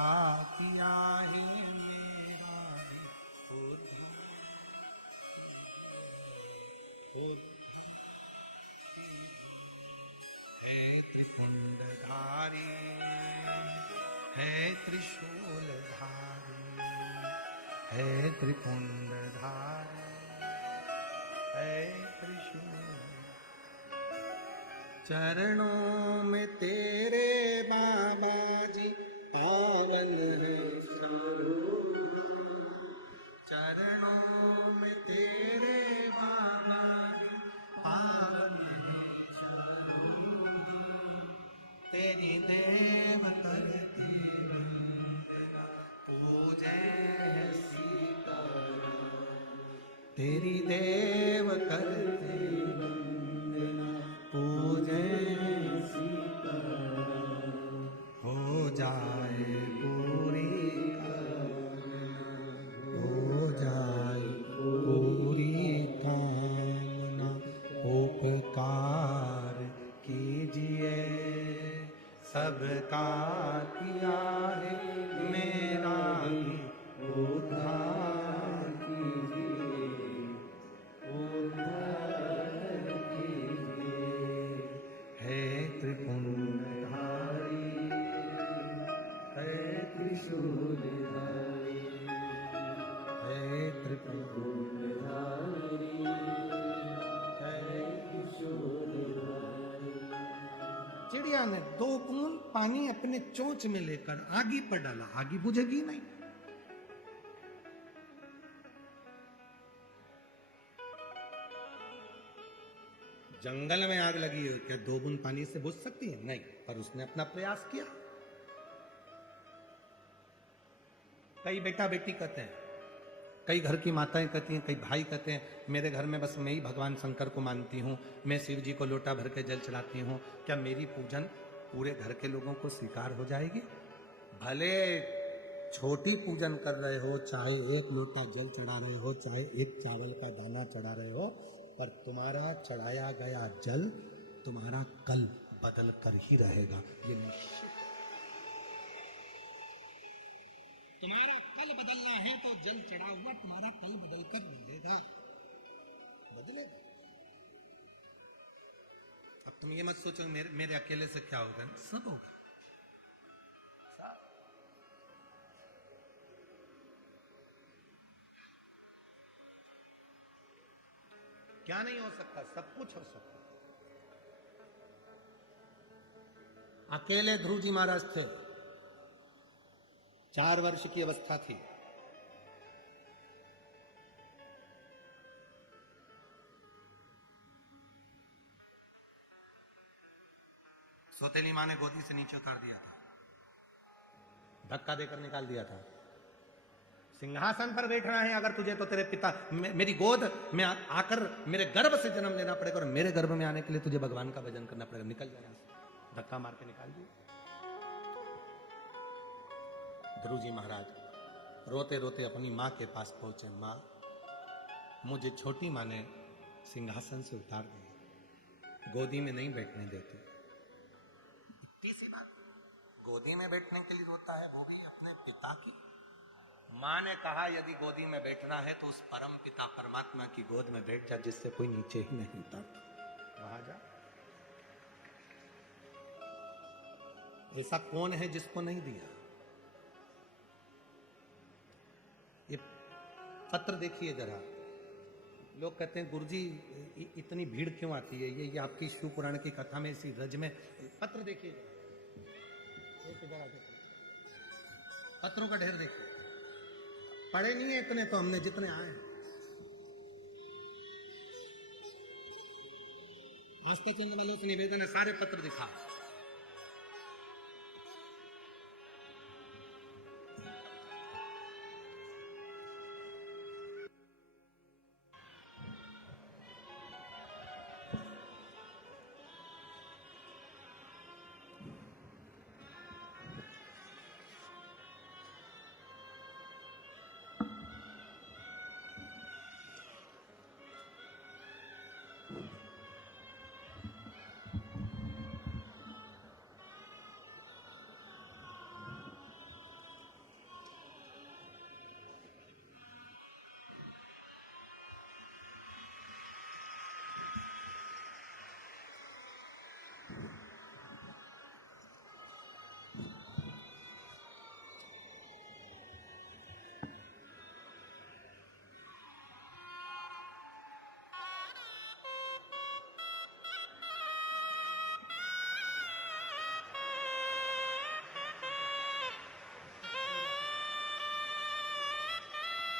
किया ही मेरा है त्रिपुंडधारी, है त्रिशूलधारी, है त्रिपुंडधारी, है त्रिशूल। चरणों में तेरे बाबा जी पावन है स्वरूप, चरणों में तेरे बाबा जी पावन है स्वरूप, तेरी देव करते वंदना पूजे सीताराम, तेरी देव करते वंदना पूजे सीताराम, हो जाए पूरी कामना, हो जाए पूरी कामना, उपकार कीजिए, सबका किया है मेरा ही उद्धार कीजिए, उद्धार कीजिए, है त्रिपुंडधारी, है त्रिशूलधारी, है त्रिपुंडधारी, है त्रिशूलधारी। चिड़िया ने 2 बूंद पानी अपने चोंच में लेकर आगी पर डाला, आगी बुझेगी नहीं। जंगल में आग लगी है, क्या 2 बूंद पानी से बुझ सकती है? नहीं, पर उसने अपना प्रयास किया। कई बेटा बेटी कहते हैं, कई घर की माताएं कहती हैं, कई भाई कहते हैं मेरे घर में बस मैं ही भगवान शंकर को मानती हूँ, मैं शिव जी को लोटा भर के जल चढ़ाती हूँ, क्या मेरी पूजन पूरे घर के लोगों को स्वीकार हो जाएगी? भले छोटी पूजन कर रहे हो, चाहे 1 लोटा जल चढ़ा रहे हो, चाहे 1 चावल का दाना चढ़ा रहे हो, पर तुम्हारा चढ़ाया गया जल तुम्हारा कल बदल कर ही रहेगा, ये निश्चित। तुम्हारा कल बदलना है तो जल चढ़ा हुआ तुम्हारा कल बदल कर मिलेगा, बदलेगा। तुम ये मत सोचो मेरे अकेले से क्या होगा, सब होगा। क्या नहीं हो सकता, सब कुछ हो सकता। अकेले ध्रुव जी महाराज थे, 4 वर्ष की अवस्था थी, सौतेली माँ ने गोदी से नीचे उतार दिया था, धक्का देकर निकाल दिया था। सिंहासन पर बैठना है अगर तुझे, तो तेरे पिता मेरी गोद में आकर मेरे गर्भ से जन्म लेना पड़ेगा, और मेरे गर्भ में आने के लिए तुझे भगवान का भजन करना पड़ेगा। निकल जाए यहां से। धक्का मार के निकाल दिया। ध्रुव जी महाराज रोते रोते अपनी माँ के पास पहुंचे। माँ, मुझे छोटी माँ ने सिंहासन से उतार दिया, गोदी में नहीं बैठने देती। इतनी बात, गोदी में बैठने के लिए रोता है, वो भी अपने पिता की। माँ ने कहा यदि गोदी में बैठना है तो उस परम पिता परमात्मा की गोद में बैठ जा, जिससे कोई नीचे ही नहीं उतरता, वहां जा। ऐसा कौन है जिसको नहीं दिया? ये पत्र देखिए जरा। लोग कहते हैं गुरुजी इतनी भीड़ क्यों आती है, ये आपकी शिव पुराण की कथा में इसी रज में। पत्र देखिए जरा, पत्रों का ढेर देखिए। पढ़े नहीं है इतने तो हमने, जितने आए हैं। आस्था चंद वालों से निवेदन है, सारे पत्र दिखा।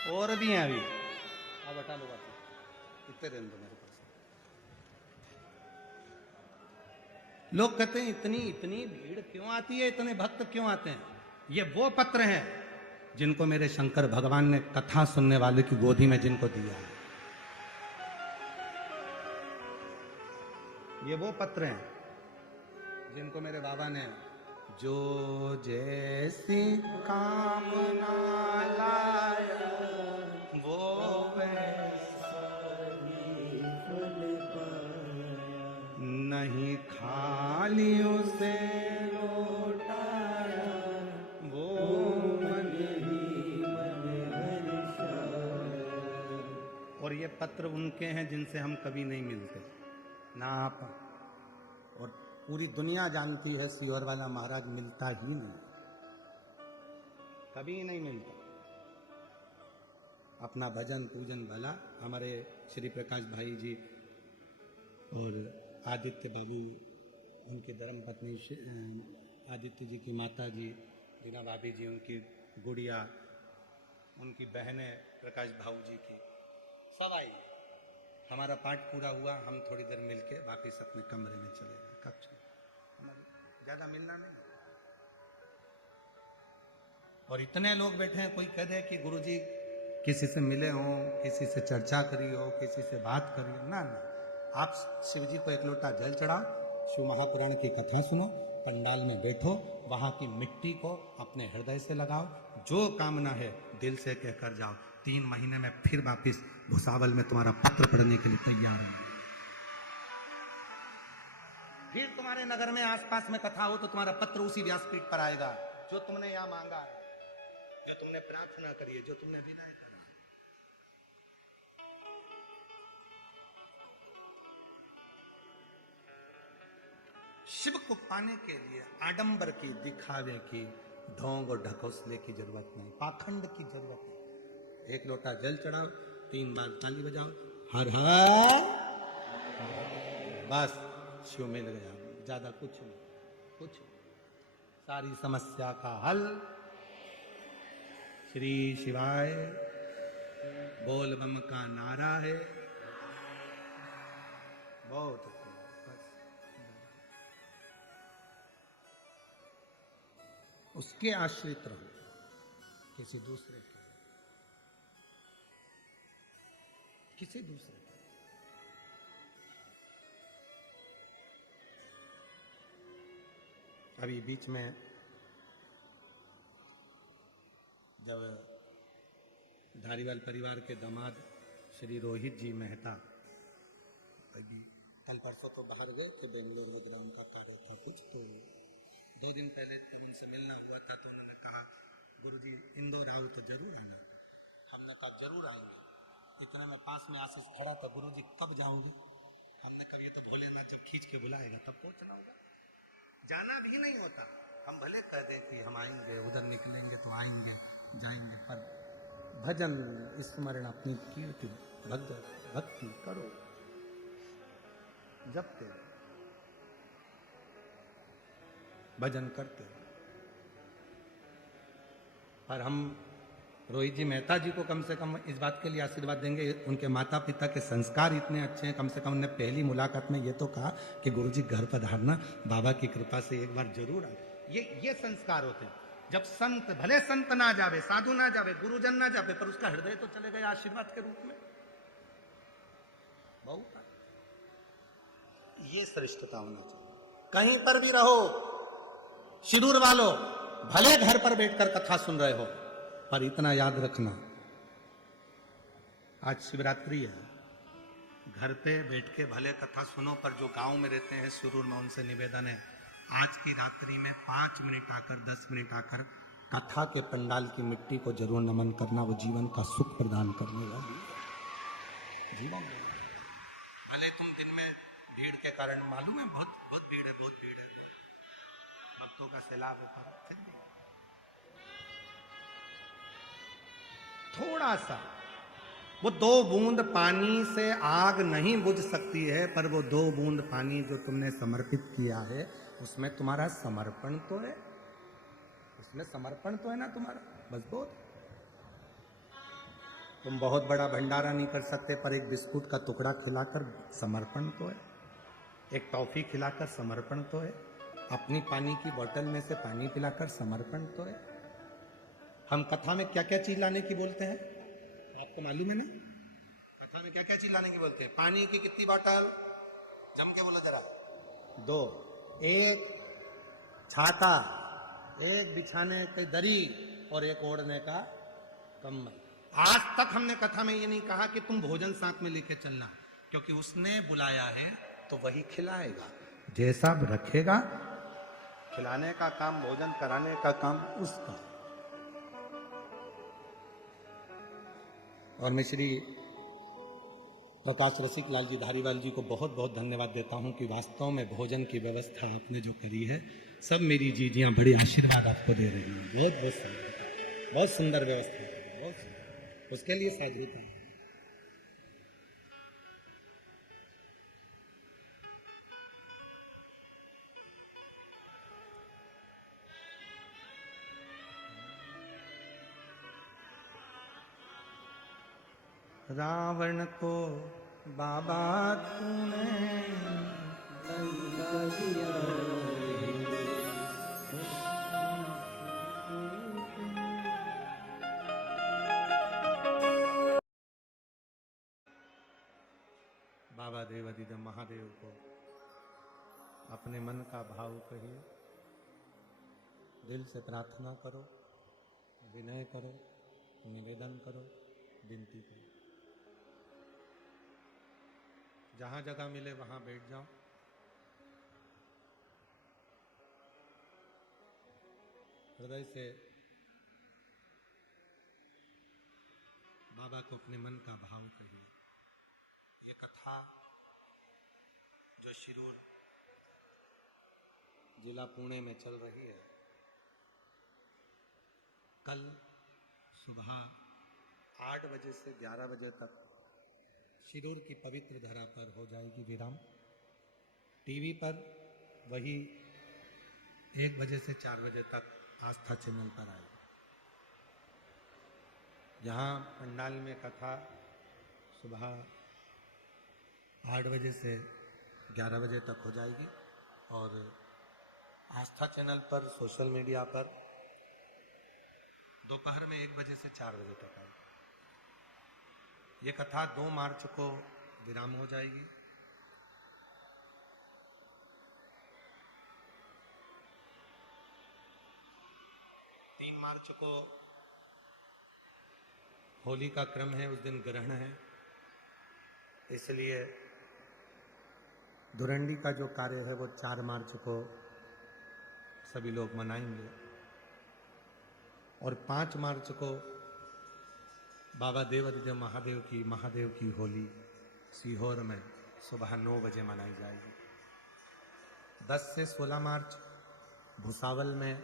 और भी हैं अभी, अब हटा लो बाकी, इतने रहने दो मेरे पास। लोग कहते हैं इतनी इतनी भीड़ क्यों आती है, इतने भक्त क्यों आते हैं? ये वो पत्र हैं जिनको मेरे शंकर भगवान ने कथा सुनने वाले की गोदी में जिनको दिया है। ये वो पत्र हैं जिनको मेरे बाबा ने, जो जैसी कामना लाया वो वैसा ही फल पाया, नहीं खाली उसे लौटाया, वो मन ही मन हर्षाया। और ये पत्र उनके हैं जिनसे हम कभी नहीं मिलते ना। आप और पूरी दुनिया जानती है सीहोर वाला महाराज मिलता ही नहीं, कभी नहीं मिलता। अपना भजन पूजन भला हमारे श्री प्रकाश भाई जी और आदित्य बाबू, उनकी धर्म पत्नी आदित्य जी की माता जी दीना भाभी जी, उनकी गुड़िया, उनकी बहनें प्रकाश भाऊ जी की, सब आई। हमारा पाठ पूरा हुआ, हम थोड़ी देर मिलके वापिस अपने कमरे में चले गए, कक्ष में। ज्यादा मिलना नहीं। और इतने लोग बैठे हैं, कोई कह दे कि गुरुजी किसी से मिले हो, किसी से चर्चा करी हो, किसी से बात करी हो, ना ना। आप शिव जी को एक लोटा जल चढ़ाओ, शिव महापुराण की कथा सुनो, पंडाल में बैठो, वहां की मिट्टी को अपने हृदय से लगाओ, जो कामना है दिल से कहकर जाओ। 3 महीने में फिर वापिस भुसावल में तुम्हारा पत्र पढ़ने के लिए तैयार है। फिर तुम्हारे नगर में आसपास में कथा हो तो तुम्हारा पत्र उसी व्यासपीठ पर आएगा। जो तुमने यहां मांगा है, जो तुमने प्रार्थना करी है, जो तुमने विनय करा, शिव को पाने के लिए आडंबर की, दिखावे की, ढोंग और ढकोसले की जरूरत नहीं, पाखंड की जरूरत नहीं। एक लोटा जल चढ़ाओ, 3 बार ताली बजाओ, हर हर, बस शिव मिल गया। ज्यादा कुछ नहीं, कुछ नहीं। सारी समस्या का हल श्री शिवाय बोल बम का नारा है। बहुत बस उसके आश्रित रहो, किसी दूसरे के, किसी दूसरे के। अभी बीच में जब धारीवाल परिवार के दामाद श्री रोहित जी मेहता अभी कल परसों तो बाहर गए थे, बेंगलोर वगैरह उनका कार्य था कुछ, तो 2 दिन पहले जब उनसे मिलना हुआ था तो उन्होंने कहा गुरुजी इंदौर आओ तो जरूर आना। हमने कहा जरूर आएंगे। इतने में पास में आशीष खड़ा था, गुरुजी कब जाऊंगे? हमने कहा ये तो भोलेनाथ जब खींच के बुलाएगा तब पहुंचना होगा, जाना भी नहीं होता। हम भले कह दें कि हम आएंगे, उधर निकलेंगे तो आएंगे जाएंगे, पर भजन स्मरण अपनी कीर्ति भक्ति करो, जपते भजन करते। पर हम रोहित जी मेहता जी को कम से कम इस बात के लिए आशीर्वाद देंगे, उनके माता पिता के संस्कार इतने अच्छे हैं। कम से कम उन्हें पहली मुलाकात में ये तो कहा कि गुरुजी घर पधारना, बाबा की कृपा से एक बार जरूर आए। ये संस्कार होते हैं। जब संत, भले संत ना जावे, साधु ना जावे, गुरुजन ना जावे, पर उसका हृदय तो चले गए आशीर्वाद के रूप में। बहुत ये श्रेष्ठता होना चाहिए। कहीं पर भी रहो, शिरूर वालों, भले घर पर बैठकर कथा सुन रहे हो, पर इतना याद रखना, आज शिवरात्रि है, घर पे बैठ के भले कथा सुनो, पर जो गांव में रहते हैं शिरूर में, उनसे निवेदन है आज की रात्रि में 5 मिनट आकर, 10 मिनट आकर कथा के पंडाल की मिट्टी को जरूर नमन करना। वो जीवन का सुख प्रदान करने वाली जीवन। भले तुम दिन में भीड़ के कारण, मालूम है बहुत भीड़ है, बहुत भीड़ है, भक्तों का सैलाब है, फिर भी थोड़ा सा, वो 2 बूंद पानी से आग नहीं बुझ सकती है, पर वो 2 बूंद पानी जो तुमने समर्पित किया है, उसमें तुम्हारा समर्पण तो है, उसमें समर्पण तो है ना तुम्हारा, बस बहुत। तुम बहुत बड़ा भंडारा नहीं कर सकते, पर एक बिस्कुट का टुकड़ा खिलाकर समर्पण तो है, एक टॉफी खिलाकर समर्पण तो है, अपनी पानी की बोतल में से पानी पिलाकर समर्पण तो है। हम कथा में क्या क्या चीज लाने की बोलते हैं, आपको मालूम है ना? कथा में क्या क्या चीज लाने की बोलते हैं? पानी की कितनी बोतल? जम के बोलो जरा। 2, 1 छाता, 1 बिछाने की दरी और 1 ओढ़ने का कम्बल। आज तक हमने कथा में ये नहीं कहा कि तुम भोजन साथ में लेके चलना, क्योंकि उसने बुलाया है तो वही खिलाएगा, जैसा रखेगा, खिलाने का काम, भोजन कराने का काम उसका। और मैं श्री प्रकाश रसिक लाल जी धारीवाल जी को बहुत बहुत धन्यवाद देता हूं कि वास्तव में भोजन की व्यवस्था आपने जो करी है, सब मेरी जीजियां बड़े आशीर्वाद आपको दे रही हैं। बहुत बहुत सुंदर, बहुत सुंदर व्यवस्था है, बहुत सुंदर, उसके लिए साधुता। रावण को बाबा तूने बाबा देवादिदेव महादेव को अपने मन का भाव कहिए, दिल से प्रार्थना करो, विनय करो, निवेदन करो, विनती करो। जहां जगह मिले वहां बैठ जाओ, हृदय से बाबा को अपने मन का भाव कहिए। ये कथा जो शिरूर जिला पुणे में चल रही है। कल सुबह 8 बजे से 11 बजे तक शिरूर की पवित्र धरा पर हो जाएगी विराम। टीवी पर वही 1 बजे से 4 बजे तक आस्था चैनल पर आएगी। यहाँ पंडाल में कथा सुबह 8 बजे से 11 बजे तक हो जाएगी और आस्था चैनल पर सोशल मीडिया पर दोपहर में 1 बजे से 4 बजे तक आएगी। ये कथा 2 मार्च को विराम हो जाएगी। तीन मार्च को होली का क्रम है, उस दिन ग्रहण है, इसलिए धुरंडी का जो कार्य है वो 4 मार्च को सभी लोग मनाएंगे और 5 मार्च को बाबा देवादिदेव महादेव की होली सीहोर में सुबह 9 बजे मनाई जाएगी। 10 से 16 मार्च भुसावल में,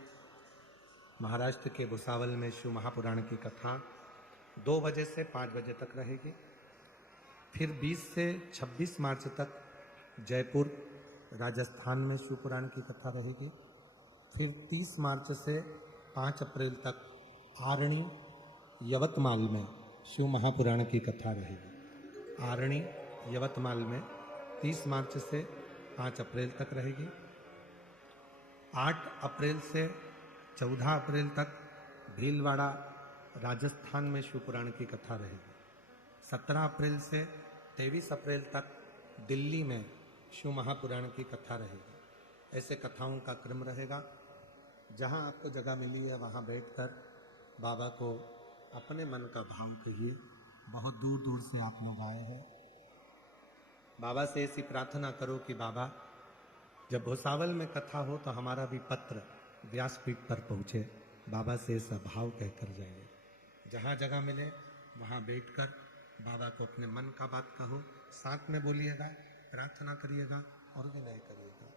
महाराष्ट्र के भुसावल में शिव महापुराण की कथा 2 बजे से 5 बजे तक रहेगी। फिर 20 से 26 मार्च तक जयपुर राजस्थान में शिव पुराण की कथा रहेगी। फिर 30 मार्च से 5 अप्रैल तक आरणी यवतमाल में शिव महापुराण की कथा रहेगी। आरणी यवतमाल में 30 मार्च से 5 अप्रैल तक रहेगी। 8 अप्रैल से 14 अप्रैल तक भीलवाड़ा राजस्थान में शिव पुराण की कथा रहेगी। 17 अप्रैल से 23 अप्रैल तक दिल्ली में शिव महापुराण की कथा रहेगी। ऐसे कथाओं का क्रम रहेगा। जहाँ आपको जगह मिली है वहाँ बैठकर बाबा को अपने मन का भाव कहिए। बहुत दूर दूर से आप लोग आए हैं। बाबा से ऐसी प्रार्थना करो कि बाबा जब भुसावल में कथा हो तो हमारा भी पत्र व्यासपीठ पर पहुँचे। बाबा से ऐसा भाव कहकर जाइए। जहाँ जगह मिले वहाँ बैठकर बाबा को अपने मन का बात कहो। साथ में बोलिएगा, प्रार्थना करिएगा और विनय करिएगा।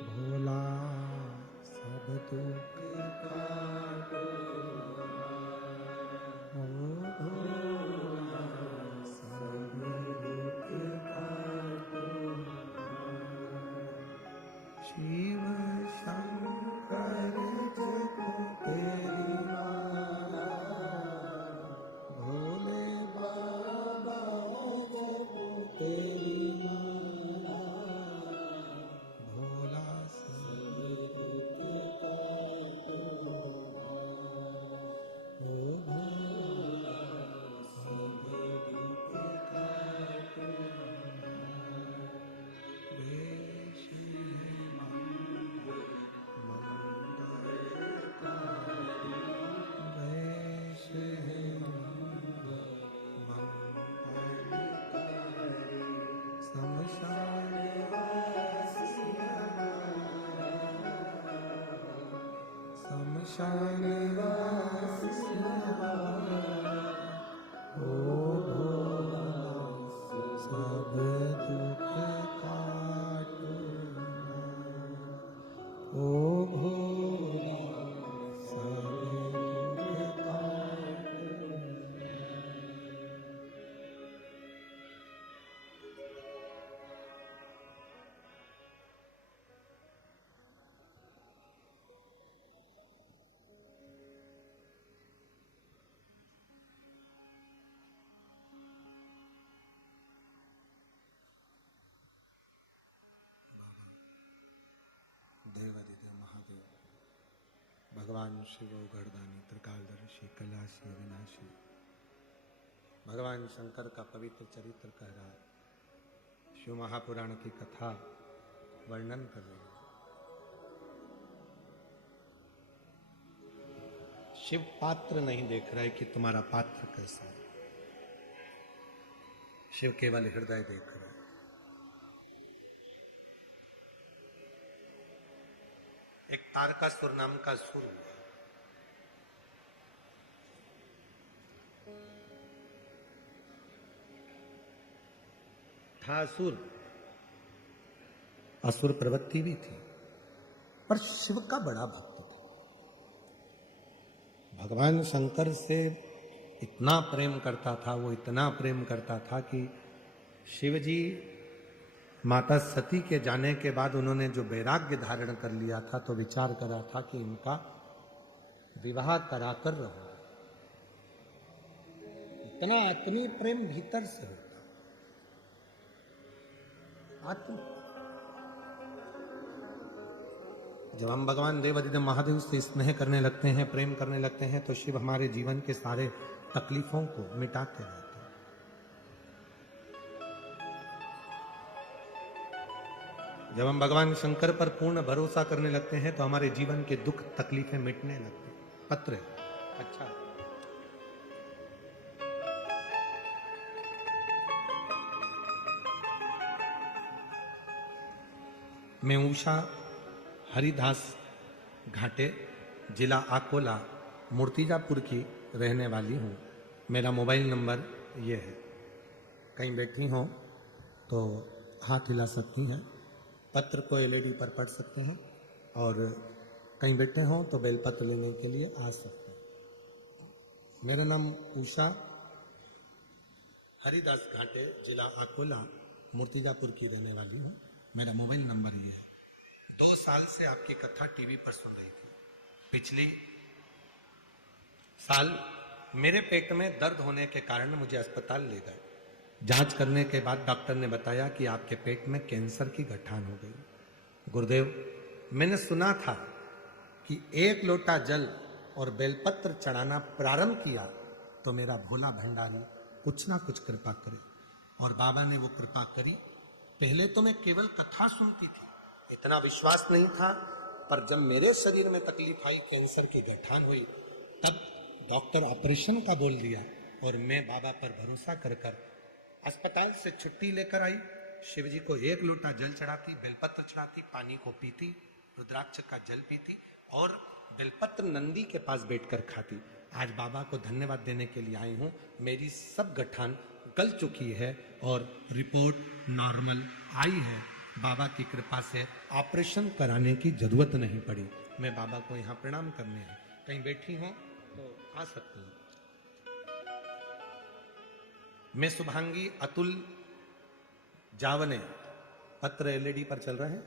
भोला सब दुख काटो, ओ भोला सब दुख काटो। शिव शंकर जप तेरी माला, भोले बाबा श्मशानवास ओ भोला सब दुख काटो ओ भोला सब दुख काटो। देवादिदेव महादेव भगवान शिव गर्दानी त्रिकालदर्शी कैलाशी अविनाशी भगवान शंकर का पवित्र चरित्र कह रहा है। शिव महापुराण की कथा वर्णन कर रही है। शिव पात्र नहीं देख रहा है कि तुम्हारा पात्र कैसा है, शिव केवल हृदय देख रहा है। एक तारकासुर नाम का सुर हुआ। था असुर, असुर प्रवृत्ति भी थी, पर शिव का बड़ा भक्त था। भगवान शंकर से इतना प्रेम करता था, वो इतना प्रेम करता था कि शिव जी माता सती के जाने के बाद उन्होंने जो वैराग्य धारण कर लिया था, तो विचार करा था कि इनका विवाह कराकर रहो। इतना आत्मीय प्रेम भीतर से होता, आत्म। जब हम भगवान देवादिदेव महादेव से स्नेह करने लगते हैं, प्रेम करने लगते हैं, तो शिव हमारे जीवन के सारे तकलीफों को मिटाते रहते हैं। जब हम भगवान शंकर पर पूर्ण भरोसा करने लगते हैं, तो हमारे जीवन के दुख तकलीफें मिटने लगती हैं। पत्र अच्छा, मैं उषा हरिदास घाटे, जिला अकोला, मूर्तिजापुर की रहने वाली हूँ। मेरा मोबाइल नंबर ये है। कहीं बैठी हो तो हाथ हिला सकती हैं, पत्र को एलईडी पर पढ़ सकते हैं, और कहीं बैठे हो तो बेलपत्र लेने के लिए आ सकते हैं। मेरा नाम उषा हरिदास घाटे, जिला अकोला, मूर्तिजापुर की रहने वाली हूँ। मेरा मोबाइल नंबर ये है। 2 साल से आपकी कथा टीवी पर सुन रही थी। पिछली साल मेरे पेट में दर्द होने के कारण मुझे अस्पताल ले गए। जांच करने के बाद डॉक्टर ने बताया कि आपके पेट में कैंसर की गठान हो गई। गुरुदेव, मैंने सुना था कि 1 लोटा जल और बेलपत्र चढ़ाना प्रारंभ किया तो मेरा भोला भंडारी कुछ ना कुछ कृपा करे, और बाबा ने वो कृपा करी। पहले तो मैं केवल कथा सुनती थी, इतना विश्वास नहीं था, पर जब मेरे शरीर में तकलीफ आई, कैंसर की गठान हुई, तब डॉक्टर ऑपरेशन का बोल दिया, और मैं बाबा पर भरोसा कर अस्पताल से छुट्टी लेकर आई। शिव जी को 1 लोटा जल चढ़ाती, बेलपत्र चढ़ाती, पानी को पीती, रुद्राक्ष का जल पीती, और बेलपत्र नंदी के पास बैठकर खाती। आज बाबा को धन्यवाद देने के लिए आई हूँ। मेरी सब गठान गल चुकी है और रिपोर्ट नॉर्मल आई है। बाबा की कृपा से ऑपरेशन कराने की जरूरत नहीं पड़ी। मैं बाबा को यहाँ प्रणाम करने है। कहीं बैठी हूँ तो आ सकती हूँ। मैं शुभांगी अतुल जावने, पत्र एलईडी पर चल रहा है।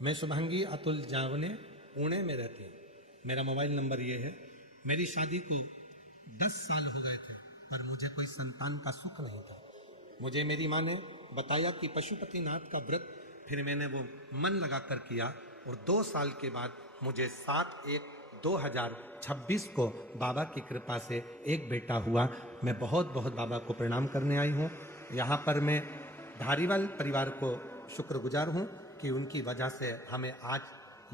मैं शुभांगी अतुल जावने, पुणे में रहती हूँ। मेरा मोबाइल नंबर ये है। मेरी शादी को 10 साल हो गए थे, पर मुझे कोई संतान का सुख नहीं था। मुझे मेरी माँ ने बताया कि पशुपतिनाथ का व्रत, फिर मैंने वो मन लगाकर किया, और 2 साल के बाद मुझे 7/1/2026 को बाबा की कृपा से एक बेटा हुआ। मैं बहुत बहुत बाबा को प्रणाम करने आई हूँ। यहाँ पर मैं धारीवाल परिवार को शुक्रगुजार हूँ कि उनकी वजह से हमें आज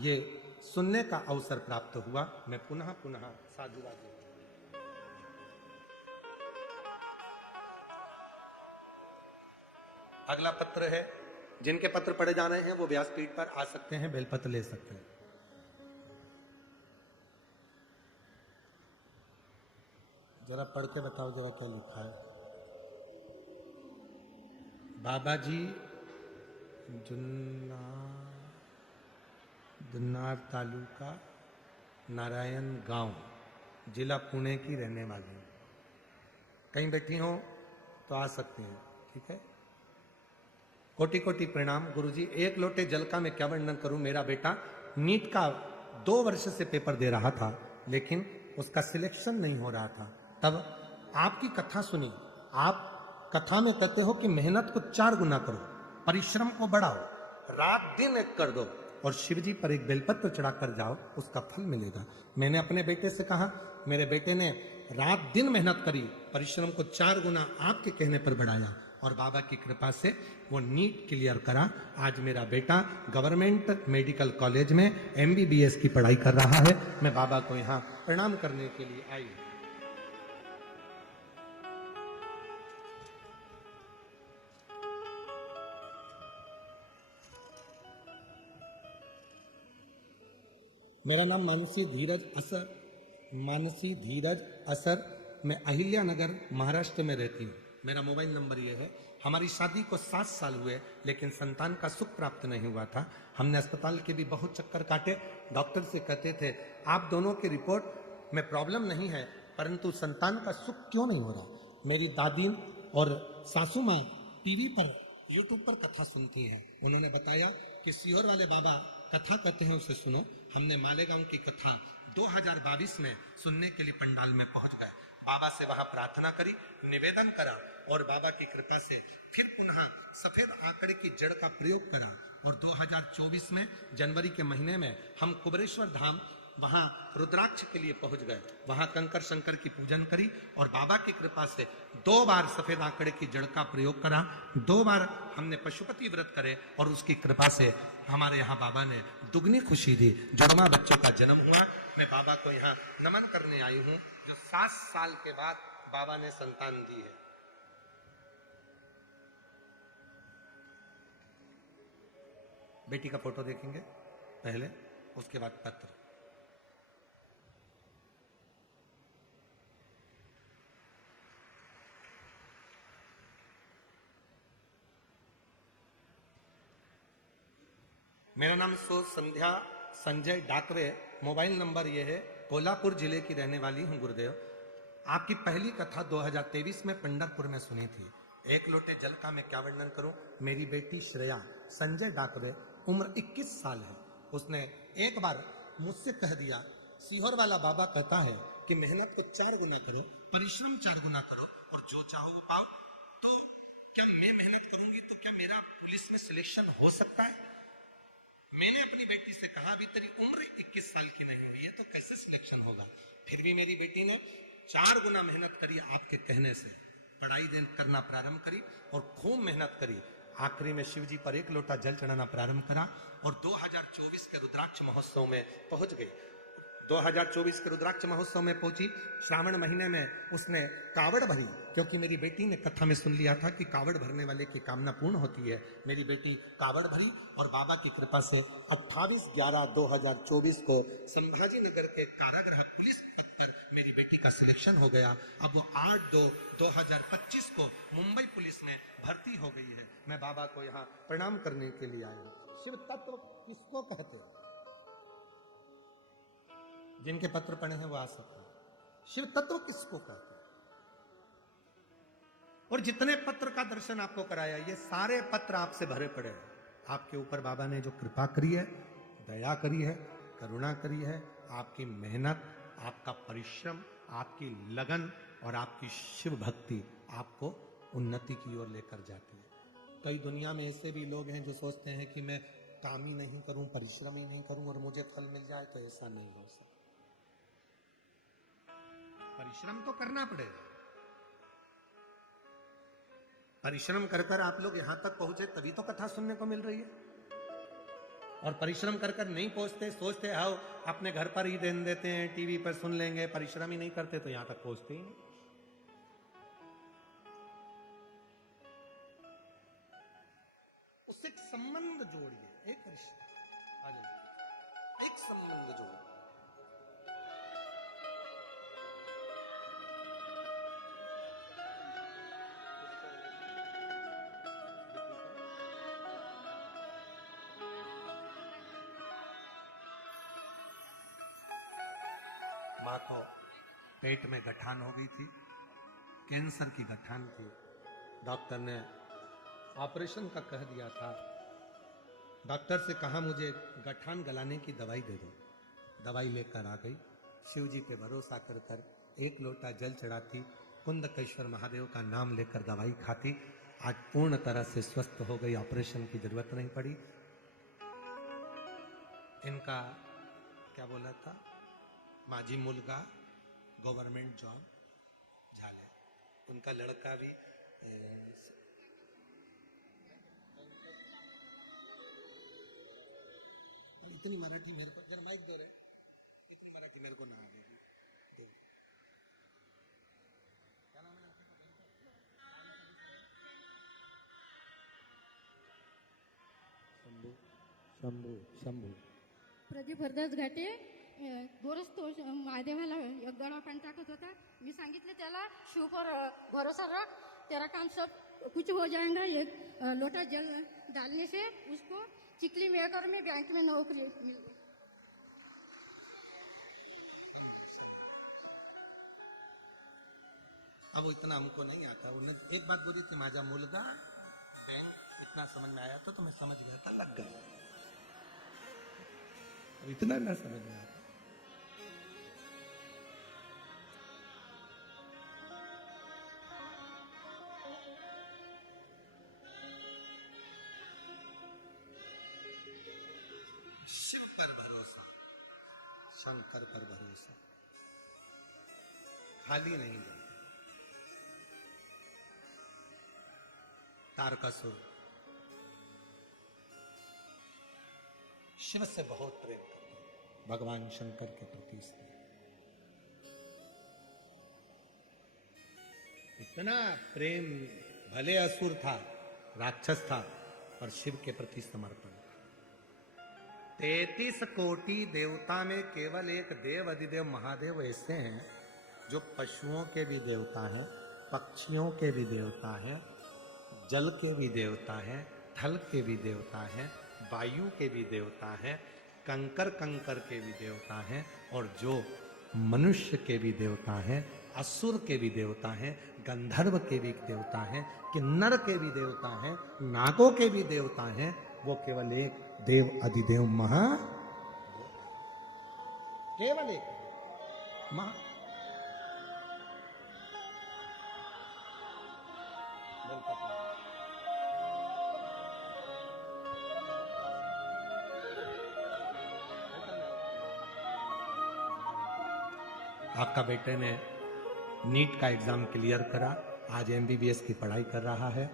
ये सुनने का अवसर प्राप्त हुआ। मैं पुनः साधुवाद देता हूं। अगला पत्र है। जिनके पत्र पढ़े जा रहे हैं वो व्यासपीठ पर आ सकते हैं, बेलपत्र ले सकते हैं। जरा पढ़ के बताओ जरा क्या लिखा है। बाबा जी जुन्नार तालुका नारायण गांव जिला पुणे की रहने वाली हूँ। कहीं बैठी हो तो आ सकते हैं, ठीक है। कोटि कोटि प्रणाम गुरुजी। एक लोटे जल का मैं क्या वर्णन करूं। मेरा बेटा नीट का 2 वर्ष से पेपर दे रहा था, लेकिन उसका सिलेक्शन नहीं हो रहा था। तब आपकी कथा सुनी। आप कथा में कहते हो कि मेहनत को 4 गुना करो, परिश्रम को बढ़ाओ, रात दिन एक कर दो और शिव जी पर एक बेलपत्र चढ़ा कर जाओ, उसका फल मिलेगा। मैंने अपने बेटे से कहा, मेरे बेटे ने रात दिन मेहनत करी, परिश्रम को 4 गुना आपके कहने पर बढ़ाया और बाबा की कृपा से वो नीट क्लियर करा। आज मेरा बेटा गवर्नमेंट मेडिकल कॉलेज में MBBS की पढ़ाई कर रहा है। मैं बाबा को यहाँ प्रणाम करने के लिए आई। मेरा नाम मानसी धीरज असर। मैं अहिल्या नगर महाराष्ट्र में रहती हूँ। मेरा मोबाइल नंबर ये है। हमारी शादी को 7 साल हुए, लेकिन संतान का सुख प्राप्त नहीं हुआ था। हमने अस्पताल के भी बहुत चक्कर काटे। डॉक्टर से कहते थे आप दोनों की रिपोर्ट में प्रॉब्लम नहीं है, परंतु संतान का सुख क्यों नहीं हो रहा। मेरी दादी और सासू माँ टीवी पर यूट्यूब पर कथा सुनती हैं। उन्होंने बताया कि सीहोर वाले बाबा कथा कहते हैं, उसे सुनो। हमने मालेगांव की कथा 2022 में सुनने के लिए पंडाल में पहुंच गए। बाबा से वहां प्रार्थना करी, निवेदन करा और बाबा की कृपा से फिर पुनः सफेद आंकड़े की जड़ का प्रयोग करा और 2024 में जनवरी के महीने में हम कुबरेश्वर धाम वहां रुद्राक्ष के लिए पहुंच गए। वहां कंकर शंकर की पूजन करी और बाबा की कृपा से 2 बार सफेद आंकड़े की जड़ का प्रयोग करा। 2 बार हमने पशुपति व्रत करे और उसकी कृपा से हमारे यहाँ बाबा ने दुगनी खुशी दी। जुड़वा बच्चों का जन्म हुआ। मैं बाबा को यहाँ नमन करने आई हूँ, जो 7 साल के बाद बाबा ने संतान दी है। बेटी का फोटो देखेंगे पहले, उसके बाद पत्र। मेरा नाम संध्या संजय डाकरे। मोबाइल नंबर यह है। कोल्हापुर जिले की रहने वाली हूं गुरुदेव। आपकी पहली कथा 2023 में पंढरपुर में सुनी थी। एक लोटे जल का मैं क्या वर्णन करूं। मेरी बेटी श्रेया संजय डाकरे, उम्र 21 साल है। उसने एक बार मुझसे कह दिया, सीहोर वाला बाबा कहता है कि मेहनत को 4 गुना करो, परिश्रम 4 गुना करो और जो चाहो वो पाओ। तो क्या मैं मेहनत करूंगी तो क्या मेरा पुलिस में सिलेक्शन हो सकता है। मैंने अपनी बेटी से कहा, अभी तेरी उम्र 21 साल की नहीं हुई है तो कैसे सिलेक्शन होगा। फिर भी मेरी बेटी ने 4 गुना मेहनत करी। आपके कहने से पढ़ाई करना प्रारंभ करी और खूब मेहनत करी। आखिरी में शिव जी पर 1 लोटा जल चढ़ाना प्रारंभ करा और 2024 के रुद्राक्ष महोत्सव में पहुंच गई। 2024 के रुद्राक्ष महोत्सव में पहुंची। श्रावण महीने में उसने कावड़ भरी, क्योंकि मेरी बेटी ने कथा में सुन लिया था कि कावड़ भरने वाले की कामना पूर्ण होती है। मेरी बेटी कावड़ भरी और बाबा की कृपा से 28/11/2024 को संभाजी नगर के कारागृह पुलिस पद पर मेरी बेटी का सिलेक्शन हो गया। अब वो 8/2/2025 को मुंबई पुलिस में भर्ती हो गई है। मैं बाबा को यहाँ प्रणाम करने के लिए आया हूँ। शिव तत्व किसको कहते हैं। जिनके पत्र पढ़े हैं वो आ सकते हैं। शिव तत्व किसको कहते हैं। और जितने पत्र का दर्शन आपको कराया, ये सारे पत्र आपसे भरे पड़े हैं। आपके ऊपर बाबा ने जो कृपा करी है, दया करी है, करुणा करी है, आपकी मेहनत, आपका परिश्रम, आपकी लगन और आपकी शिव भक्ति आपको उन्नति की ओर लेकर जाती है। कई दुनिया में ऐसे भी लोग हैं जो सोचते हैं कि मैं काम ही नहीं करूं, परिश्रम ही नहीं करूं और मुझे फल मिल जाए, तो ऐसा नहीं हो सकता। परिश्रम तो करना पड़ेगा। परिश्रम कर कर आप लोग यहां तक पहुंचे, तभी तो कथा सुनने को मिल रही है। और परिश्रम कर कर नहीं पहुंचते, सोचते आओ अपने घर पर ही देन देते हैं, टीवी पर सुन लेंगे, परिश्रम ही नहीं करते तो यहां तक पहुंचते ही नहीं। उससे एक संबंध जोड़िए, एक रिश्ता आ जाइए, एक संबंध जोड़िए। माँ को पेट में गठान हो गई थी, कैंसर की गठान थी। डॉक्टर ने ऑपरेशन का कह दिया था। डॉक्टर से कहा मुझे गठान गलाने की दवाई दे दो। दवाई लेकर आ गई। शिव जी पे भरोसा कर कर एक लोटा जल चढ़ाती, कुंदकेश्वर महादेव का नाम लेकर दवाई खाती। आज पूर्ण तरह से स्वस्थ हो गई, ऑपरेशन की जरूरत नहीं पड़ी। इनका क्या बोला था, माझी मुलगा गवर्नमेंट जॉब झाले। उनका लड़का भी इतनी मराठी मेरे को, जरा माइक दो रे, इतनी मराठी मेरे को ना आ रही। क्या नाम है शंभू शंभू शंभू प्रदीप हरदास घाटे दोरच तो महादेवाला एक गळा पण टाकत होता. मी सांगितलं त्याला शिव पर भरोसा रख, तेरा काम सब कुछ हो जाएगा. एक लोटा जल डालने से उसको चिकली मेकर में बैंक में नौकरी मिल गई. अब वो इतना हमको नहीं आता। उन्हें एक बात बोली थी, माझा मुलगा बैंक, इतना समझ में आया तो मैं समझ गया था, लग गया। अब इतना ना समझ में आता। शिव पर भरोसा, शंकर पर भरोसा, खाली नहीं जाता। तारकासुर शिव से बहुत प्रेम करते हैं, भगवान शंकर के प्रति इतना प्रेम। भले असुर था, राक्षस था, पर शिव के प्रति समर्पण। 33 कोटि देवता में केवल एक देव अधिदेव महादेव ऐसे हैं जो पशुओं के भी देवता हैं, पक्षियों के भी देवता हैं, जल के भी देवता हैं, थल के भी देवता हैं, वायु के भी देवता हैं, कंकर कंकर के भी देवता हैं, और जो मनुष्य के भी देवता हैं, असुर के भी देवता हैं, गंधर्व के भी देवता हैं, किन्नर के भी देवता हैं, नागों के भी देवता हैं। वो केवल एक देव अधिदेव महा, केवल एक महा। आपका बेटे ने नीट का एग्जाम क्लियर करा, आज एमबीबीएस की पढ़ाई कर रहा है,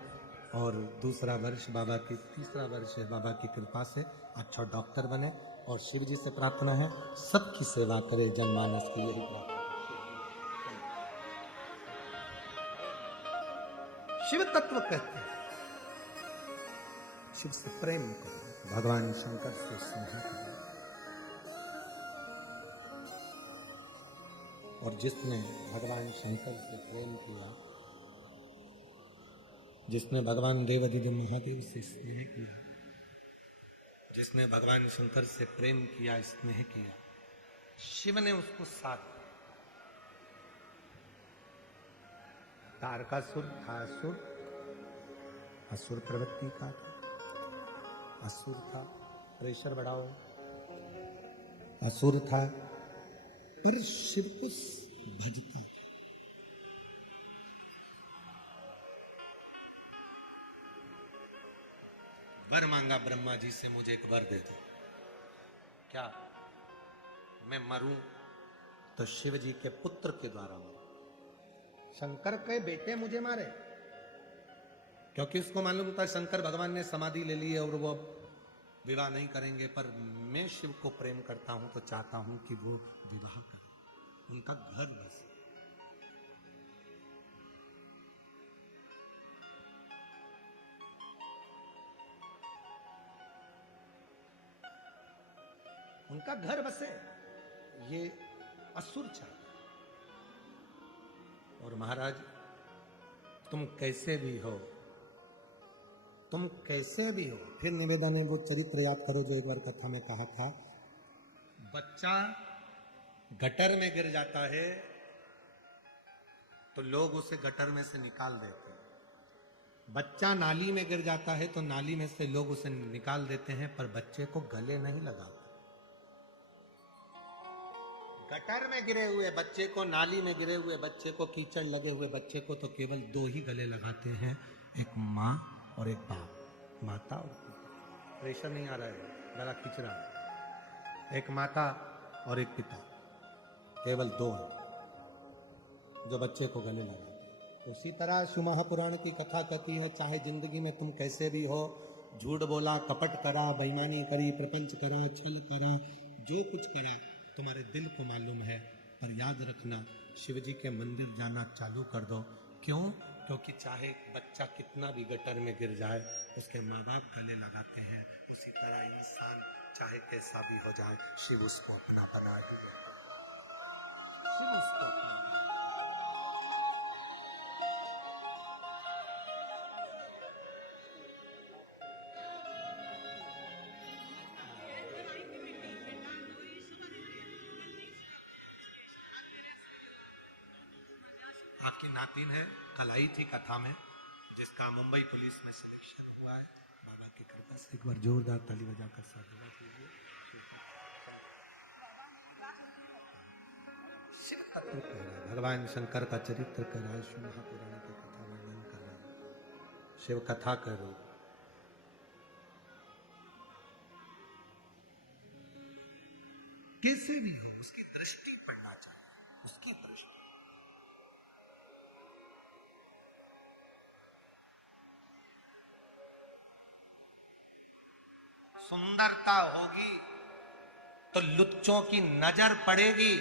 और दूसरा वर्ष बाबा की, तीसरा वर्ष है बाबा की कृपा से अच्छा डॉक्टर बने। और शिव जी से प्रार्थना है सबकी सेवा करे, जनमानस की यही प्रार्थना। शिव तत्व कहते हैं शिव से प्रेम करो, भगवान शंकर से स्नेह करो। और जिसने भगवान शंकर से प्रेम किया, जिसने भगवान देवाधिदेव महादेव से स्नेह किया, जिसने भगवान शंकर से प्रेम किया, स्नेह किया, शिव ने उसको साथ दिया। तारकासुर था, असुर प्रवृत्ति का था, असुर था। प्रेशर बढ़ाओ, असुर था, पर शिव को भजता। वर मांगा ब्रह्मा जी से, मुझे एक वर दे दो। क्या? मैं मरूं तो शिव जी के पुत्र के द्वारा मरूं। शंकर के बेटे मुझे मारे, क्योंकि उसको मालूम था शंकर भगवान ने समाधि ले ली है और वो विवाह नहीं करेंगे, पर मैं शिव को प्रेम करता हूं तो चाहता हूं कि वो विवाह करें, उनका घर बसे। उनका घर बसे, ये असुर चाहता। और महाराज, तुम कैसे भी हो, तुम कैसे भी हो, फिर निवेदन है वो चरित्र याद करो जो एक बार कथा में कहा था। बच्चा गटर में गिर जाता है तो लोग उसे गटर में से निकाल देते हैं। बच्चा नाली में गिर जाता है तो नाली में से लोग उसे निकाल देते हैं, पर बच्चे को गले नहीं लगाते। गटर में गिरे हुए बच्चे को, नाली में गिरे हुए बच्चे को, कीचड़ लगे हुए बच्चे को तो केवल दो ही गले लगाते हैं, एक माँ और एक बाप, माता और पिता। प्रेशर नहीं आ रहा है, गला खींच रहा है। एक माता और एक पिता, केवल दो हैं जो बच्चे को गले लगाते हैं। उसी तरह शिव महापुराण की कथा कहती है, चाहे जिंदगी में तुम कैसे भी हो, झूठ बोला, कपट करा, बेईमानी करी, प्रपंच करा, छल करा, जो कुछ करा, तुम्हारे दिल को मालूम है, पर याद रखना शिव जी के मंदिर जाना चालू कर दो। क्यों? क्योंकि चाहे बच्चा कितना भी गटर में गिर जाए, उसके माँ बाप गले लगाते हैं। उसी तरह इंसान चाहे कैसा भी हो जाए, शिव उसको अपना बना ही लेते हैं। शिव उसको अपना आपकी नातिन है, कल आई थी कथा में, जिसका मुंबई पुलिस में सिलेक्शन हुआ है। बाबा की कृपा से एक बार जोरदार ताली बजाकर साधुवाद कीजिए। शिव तत्व कह रहा है, भगवान शंकर का चरित्र कर रहा है, शिव महापुराण की कथा वर्णन कर रहा है। शिव कथा करो, कैसे भी हो उसकी दृष्टि पड़ना चाहिए, उसकी दृष्टि। सुंदरता होगी तो लुच्चों की नजर पड़ेगी,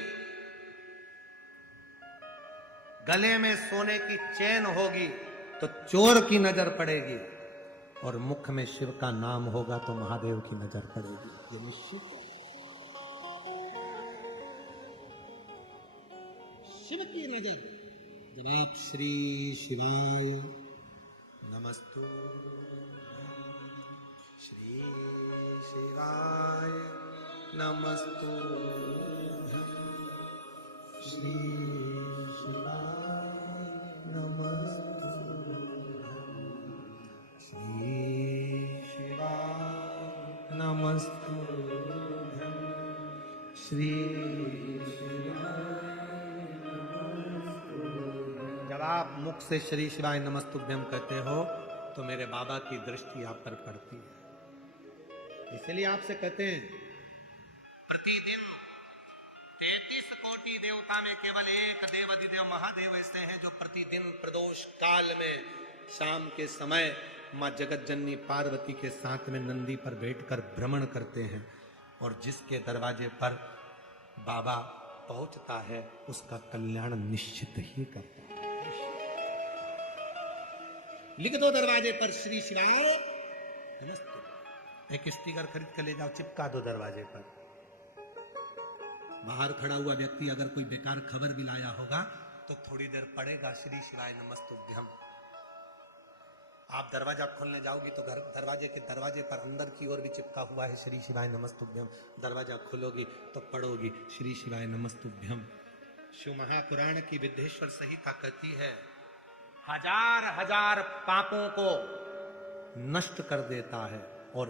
गले में सोने की चेन होगी तो चोर की नजर पड़ेगी, और मुख में शिव का नाम होगा तो महादेव की नजर पड़ेगी। ये निश्चित है। शिव की नजर, जब आप श्री शिवाय नमस्तु, श्री शिवाय नमस्तु, श्री शिवाय नमस्तु, श्री शिवाय नमस्तु, श्री शिवाय। जब आप मुख से श्री शिवाय नमस्तुभ्यम कहते हो तो मेरे बाबा की दृष्टि आप पर पड़ती है। इसलिए आपसे कहते हैं, प्रतिदिन 33 कोटि देवता में केवल एक देव अधिदेव महादेव ऐसे हैं जो प्रतिदिन प्रदोष काल में शाम के समय मां जगत जननी पार्वती के साथ में नंदी पर बैठकर भ्रमण करते हैं, और जिसके दरवाजे पर बाबा पहुंचता है उसका कल्याण निश्चित ही करता है। लिख दो दरवाजे पर श्री शिवाय नमस्तु। एक स्टिकर खरीद कर ले जाओ, चिपका दो दरवाजे पर। बाहर खड़ा हुआ व्यक्ति अगर कोई बेकार खबर भी लाया होगा तो थोड़ी देर पड़ेगा श्री शिवाय नमस्तुभ्यम। आप दरवाजा खोलने जाओगी तो घर दरवाजे के दरवाजे पर अंदर की ओर भी चिपका हुआ है श्री शिवाय नमस्तुभ्यम। दरवाजा खोलोगी तो पढ़ोगी श्री शिवाय नमस्तुभ्यम। शिव महापुराण की विद्येश्वर संहिता कहती है, हजार हजार पापों को नष्ट कर देता है और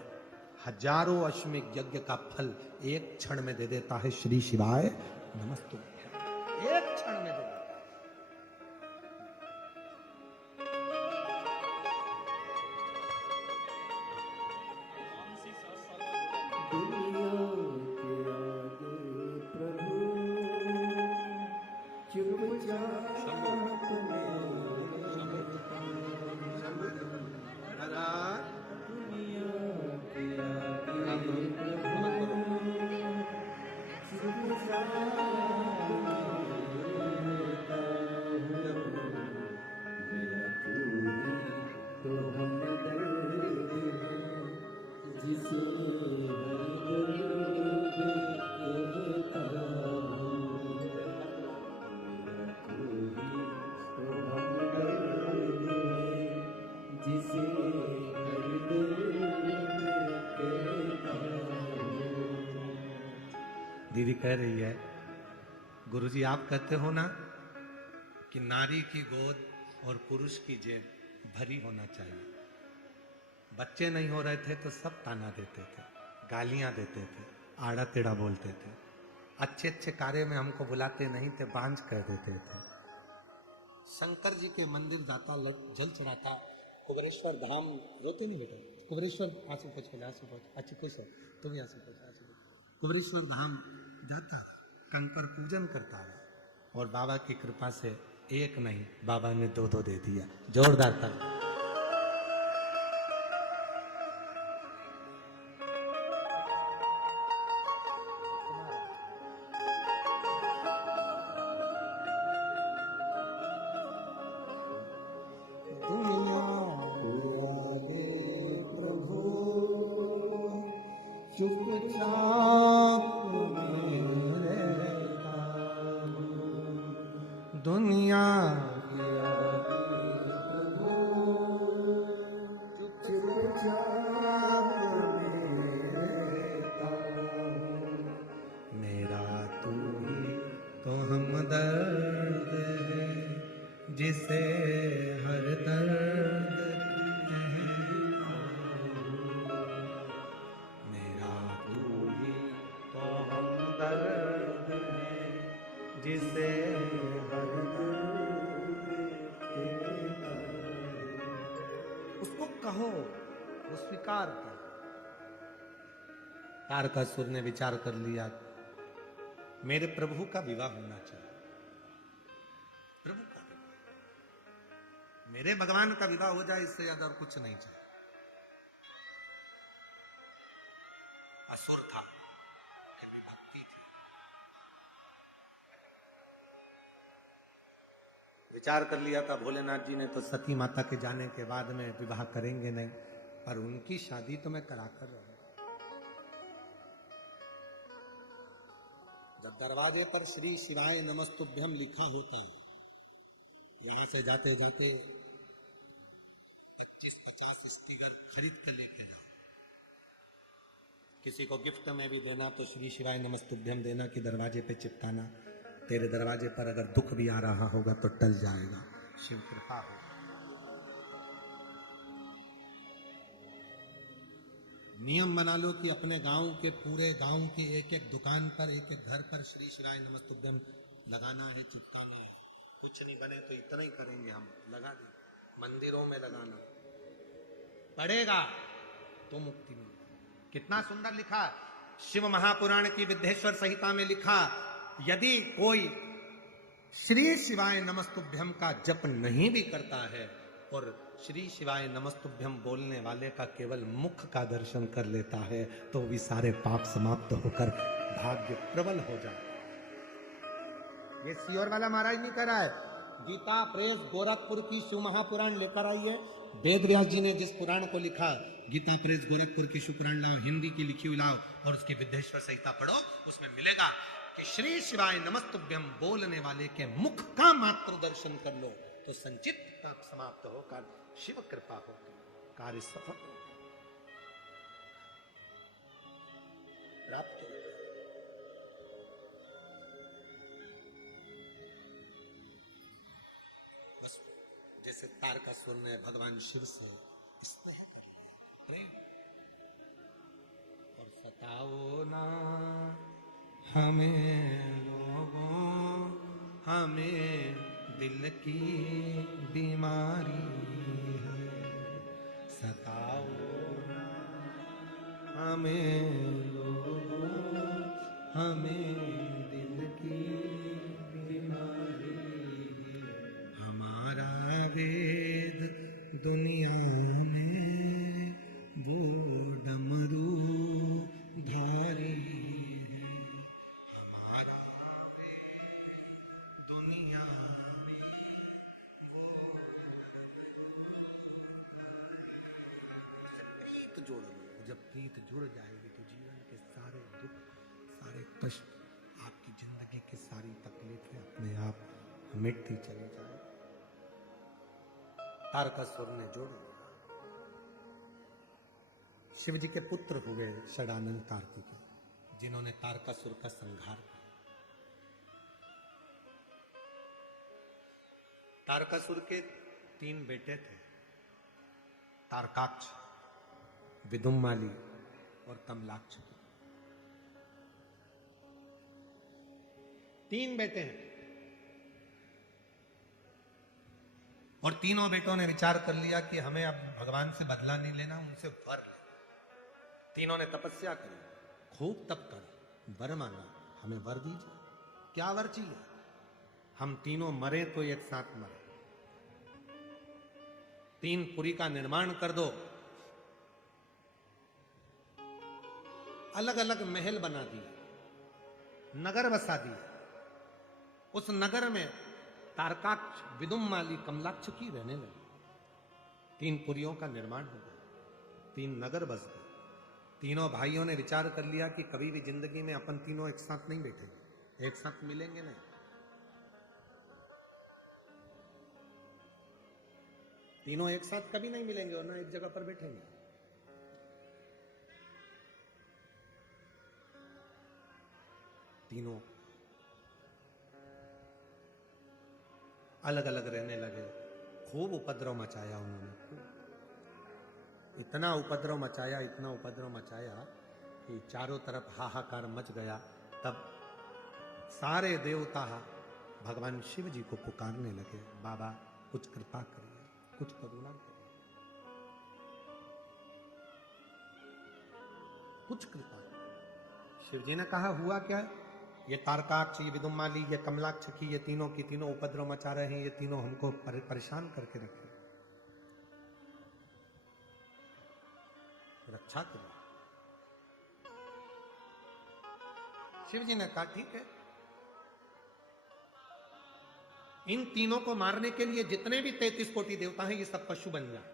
हजारों अश्वमेध यज्ञ का फल एक क्षण में दे देता है श्री शिवाय नमस्तुभ्यम। एक क्षण में दे देता है। दीदी कह रही है गुरुजी आप कहते हो ना कि नारी की गोद और पुरुष की जेब भरी होना चाहिए। बच्चे नहीं हो रहे थे तो सब ताना देते थे, गालियां देते थे, आड़ा टेढ़ा बोलते थे, अच्छे अच्छे कार्य में हमको बुलाते नहीं थे, बांझ कह देते थे। शंकर जी के मंदिर जाता, जल चढ़ाता, कुबरेश्वर धाम, रोते नहीं बेटा, कुबरेश्वर आंसू पोछ के आंसू पोछ, अच्छी खुश हो तुम ही आंसू पोछ, आंसू पोछ। कुबरेश्वर धाम जाता, कंकर पूजन करता और बाबा की कृपा से एक नहीं बाबा ने दो दो दे दिया। जोरदार ताली। दुनिया मेरा तू ही तो हमदर्द है जिसे हर दर्द मेरा तू ही तो हमदर्द है जिसे हर उसको कहो, वो स्वीकार कर। तारकासुर ने विचार कर लिया, मेरे प्रभु का विवाह होना चाहिए, प्रभु का विवाह, मेरे भगवान का विवाह हो जाए, इससे ज्यादा और कुछ नहीं चाहिए। असुर था, भक्ति थी। विचार कर लिया था भोलेनाथ जी ने तो सती माता के जाने के बाद में विवाह करेंगे नहीं, पर उनकी शादी तो मैं करा कर रहूंगा। जब दरवाजे पर श्री शिवाय नमस्तुभ्यम लिखा होता है, यहां से जाते जाते 25-50 स्टिकर खरीद कर लेके जाओ। किसी को गिफ्ट में भी देना तो श्री शिवाय नमस्तुभ्यम देना कि दरवाजे पे चिपकाना। तेरे दरवाजे पर अगर दुख भी आ रहा होगा तो टल जाएगा, शिव कृपा हो। नियम बना लो कि अपने गांव के पूरे गांव की एक एक दुकान पर, एक एक घर पर श्री शिवाय नमस्तुभ्यम लगाना है, चिपकाना है। कुछ नहीं बने तो इतना ही करेंगे हम, लगा दें। मंदिरों में लगाना पड़ेगा तो मुक्ति मिलेगी। कितना सुंदर लिखा शिव महापुराण की विद्येश्वर संहिता में लिखा, यदि कोई श्री शिवाय नमस्तुभ्यम का जप नहीं भी करता है और श्री शिवाय नमस्तुभ्यम बोलने वाले का केवल मुख का दर्शन कर लेता है तो भी सारे पाप समाप्त होकर भाग्य प्रबल हो जाए। ये सियोर वाला महाराज नहीं करा है, गीता प्रेस गोरखपुर की शिव महापुराण लेकर आई है। वेद व्यास जी ने जिस पुराण को लिखा, गीता प्रेस गोरखपुर की शिव पुराण लाओ, हिंदी की लिखी हुई लाओ और उसकी विद्येश्वर संहिता पढ़ो, उसमें मिलेगा कि श्री शिवाय नमस्तुभ्यम बोलने वाले के मुख का मात्र दर्शन कर लो तो संचित पाप समाप्त होकर शिव कृपा होगी, कार्य सफल प्राप्त हो। बस जैसे तारकासुर ने भगवान शिव से स्नेह प्रेम, और सताओ ना हमें लोगों, हमें दिल की बीमारी है, सताओ ना हमें लोगों, हमें दिल की बीमारी है। हमारा वेद दुनिया में वो डमरू धारी है, हमारा दुनिया में प्रीत जोड़ लो। जब प्रीत जुड़ जाएगी तो जीवन के सारे दुख, सारे कष्ट, आपकी जिंदगी की सारी तकलीफें अपने आप मिटती चली जाए। तारकासुर ने जोड़ लिया। शिव जी के पुत्र हुए षडानंद कार्तिकेय, जिन्होंने तारकासुर का संहार किया। तारकासुर के 3 बेटे थे, तारकाक्ष, विदुम्माली और कमलाक्ष। 3 बेटे हैं और तीनों बेटों ने विचार कर लिया कि हमें अब भगवान से बदला नहीं लेना, उनसे वर ले। तीनों ने तपस्या करी, खूब तप कर वर मांगा, हमें वर दीजिए। क्या वर चाहिए? हम तीनों मरे तो एक साथ मरे, 3 पुरी का निर्माण कर दो, अलग अलग महल बना दिए, नगर बसा दिए। उस नगर में तारकाक्ष, विदुम्माली, कमलाक्ष की रहने लगी। 3 पुरियों का निर्माण हो गया, 3 नगर बस गए। तीनों भाइयों ने विचार कर लिया कि कभी भी जिंदगी में अपन तीनों एक साथ नहीं बैठेंगे, एक साथ मिलेंगे नहीं। तीनों एक साथ कभी नहीं मिलेंगे और ना एक जगह पर बैठेंगे। तीनों अलग अलग रहने लगे। खूब उपद्रव मचाया उन्होंने, इतना उपद्रव मचाया, इतना उपद्रव मचाया कि चारों तरफ हाहाकार मच गया। तब सारे देवता भगवान शिव जी को पुकारने लगे, बाबा कुछ कृपा करिए, कुछ करुणा करिए, कुछ कृपा। शिव जी ने कहा हुआ क्या है? ये तारकाक्ष, ये विदुम्माली, ये कमलाक्ष की ये तीनों की तीनों उपद्रव मचा रहे हैं, ये तीनों हमको परेशान करके रखे, रक्षा करिए। शिव जी ने कहा ठीक है, इन तीनों को मारने के लिए जितने भी 33 कोटि देवता हैं ये सब पशु बन जाए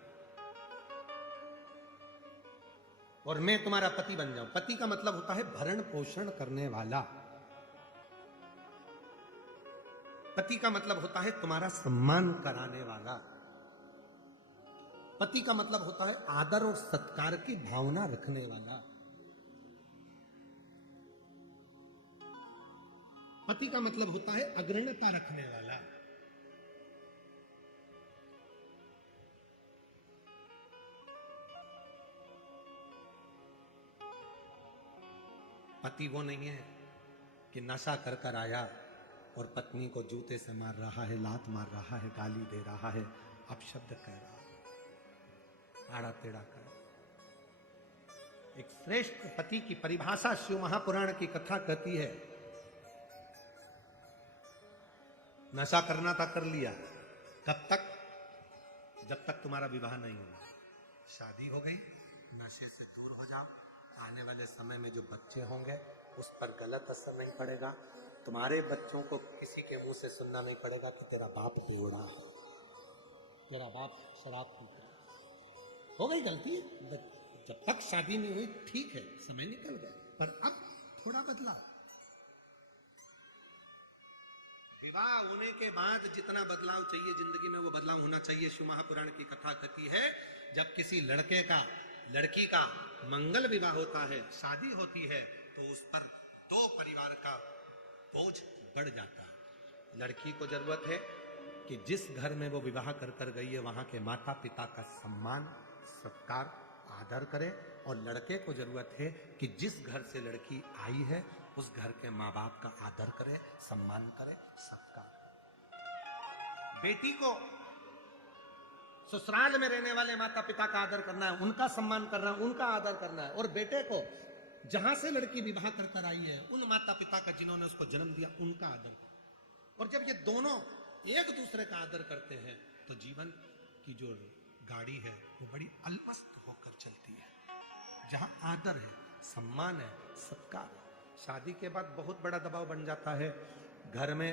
और मैं तुम्हारा पति बन जाऊं। पति का मतलब होता है भरण पोषण करने वाला। पति का मतलब होता है तुम्हारा सम्मान कराने वाला। पति का मतलब होता है आदर और सत्कार की भावना रखने वाला। पति का मतलब होता है अग्रणता रखने वाला। पति वो नहीं है कि नशा कर कर आया और पत्नी को जूते से मार रहा है, लात मार रहा है, गाली दे रहा है, अपशब्द कह रहा है, आड़ा टेढ़ा कर। एक श्रेष्ठ पति की परिभाषा शिव महापुराण की कथा कहती है, नशा करना था कर लिया, कब तक? जब तक तुम्हारा विवाह नहीं हुआ। शादी हो गई, नशे से दूर हो जाओ, आने वाले समय में जो बच्चे होंगे उस पर गलत असर नहीं पड़ेगा। तुम्हारे बच्चों को किसी के मुंह से सुनना नहीं पड़ेगा कि तेरा बाप बेवड़ा है, तेरा बाप शराब पीता है। हो गई गलती, जब तक शादी नहीं हुई ठीक है, समय निकल गया, पर अब थोड़ा बदला। विवाह होने के बाद जितना बदलाव चाहिए जिंदगी में वो बदलाव होना चाहिए। शिव महापुराण की कथा कहती है, जब किसी लड़के का लड़की का मंगल विवाह होता है, शादी होती है, तो उस पर 2 परिवार का बोझ बढ़ जाता है। लड़की को जरूरत है कि जिस घर में वो विवाह कर कर गई है वहां के माता पिता का सम्मान, सत्कार, आदर करे, और लड़के को जरूरत है कि जिस घर से लड़की आई है उस घर के माँ बाप का आदर करे, सम्मान करे, सत्कार। बेटी को ससुराल में रहने वाले माता पिता का आदर करना है, उनका सम्मान करना है, उनका आदर करना है, और बेटे को जहां से लड़की विवाह कर कर आई है उन माता पिता का जिन्होंने उसको जन्म दिया उनका आदर करना। और जब ये दोनों एक दूसरे का आदर करते हैं तो जीवन की जो गाड़ी है वो बड़ी अलमस्त होकर चलती है, जहां आदर है, सम्मान है, सत्कार है। शादी के बाद बहुत बड़ा दबाव बन जाता है। घर में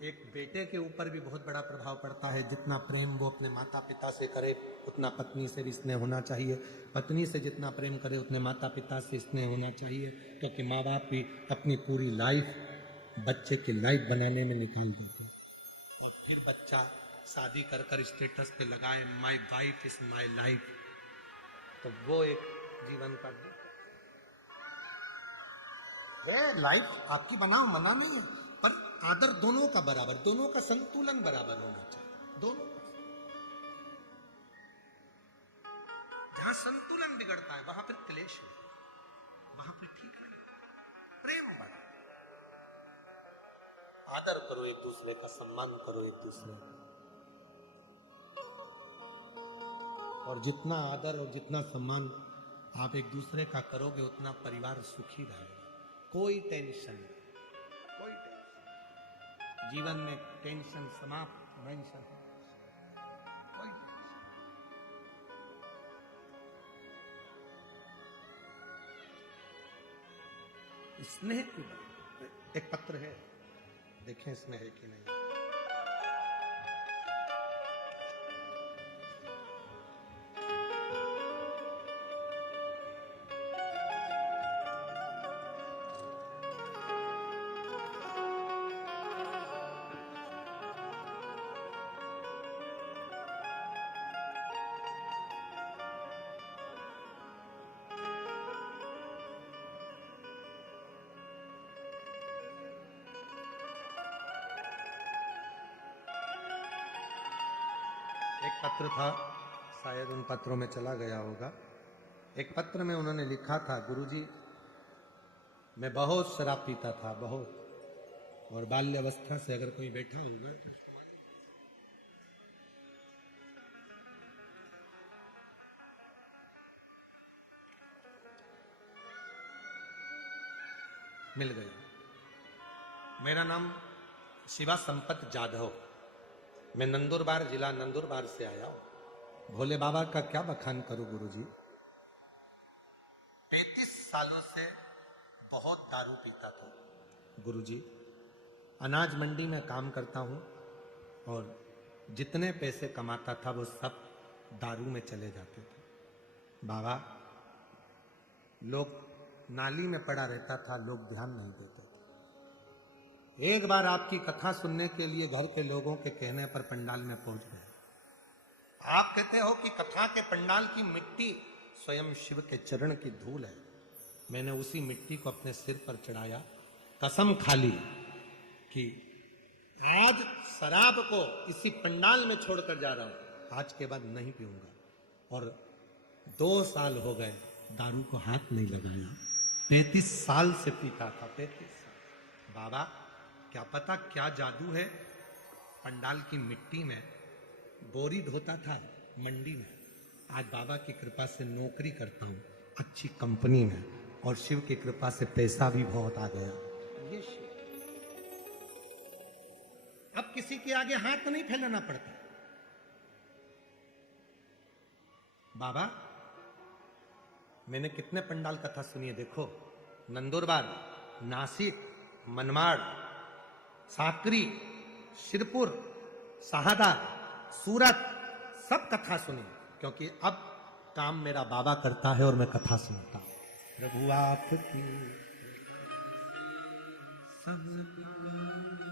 एक बेटे के ऊपर भी बहुत बड़ा प्रभाव पड़ता है। जितना प्रेम वो अपने माता पिता से करे उतना पत्नी से भी स्नेह होना चाहिए, पत्नी से जितना प्रेम करे उतने माता पिता से स्नेह होना चाहिए, क्योंकि माँ बाप भी अपनी पूरी लाइफ बच्चे की लाइफ बनाने में निकाल देते हैं। तो फिर बच्चा शादी कर कर स्टेटस पे लगाए my wife is my life, तो वो एक जीवन का लाइफ आपकी बनाओ, मना नहीं है, पर आदर दोनों का बराबर, दोनों का संतुलन बराबर होना चाहिए, दोनों का। जहां संतुलन बिगड़ता है वहां फिर क्लेश है, वहां फिर ठीक नहीं। प्रेम बढ़ा, आदर करो एक दूसरे का, सम्मान करो एक दूसरे का। और जितना आदर और जितना सम्मान आप एक दूसरे का करोगे उतना परिवार सुखी रहेगा। कोई टेंशन नहीं, कोई टेंशन, जीवन में टेंशन समाप्त, टेंशन कोई टेंशन। स्नेह की बात, एक पत्र है, देखें इसमें है कि नहीं। एक पत्र था, शायद उन पत्रों में चला गया होगा। एक पत्र में उन्होंने लिखा था, गुरुजी मैं बहुत शराब पीता था, बहुत, और बाल्यावस्था से अगर कोई बैठा हूं ना, मिल गया। मेरा नाम शिवा संपत जाधव, मैं नंदुरबार जिला नंदुरबार से आया हूं। भोले बाबा का क्या बखान करूं गुरुजी। 35 सालों से बहुत दारू पीता था गुरुजी। अनाज मंडी में काम करता हूं और जितने पैसे कमाता था वो सब दारू में चले जाते थे। बाबा, लोग नाली में पड़ा रहता था, लोग ध्यान नहीं देते थे। एक बार आपकी कथा सुनने के लिए घर के लोगों के कहने पर पंडाल में पहुंच गए। आप कहते हो कि कथा के पंडाल की मिट्टी स्वयं शिव के चरण की धूल है। मैंने उसी मिट्टी को अपने सिर पर चढ़ाया, कसम खा ली कि आज शराब को इसी पंडाल में छोड़कर जा रहा हूं, आज के बाद नहीं पीऊंगा। और 2 साल हो गए दारू को हाथ नहीं लगाया। 35 साल से पीता था, 35 साल। बाबा, क्या पता क्या जादू है पंडाल की मिट्टी में। बोरी धोता था मंडी में, आज बाबा की कृपा से नौकरी करता हूं अच्छी कंपनी में, और शिव की कृपा से पैसा भी बहुत आ गया। ये शिव, अब किसी के आगे हाथ नहीं फैलाना पड़ता। बाबा, मैंने कितने पंडाल कथा सुनी है, देखो, नंदुरबार, नासिक, मनमाड़, साकरी, शिरपुर, शहादा, सूरत, सब कथा सुनी, क्योंकि अब काम मेरा बाबा करता है और मैं कथा सुनता हूं। प्रभु आपकी सब,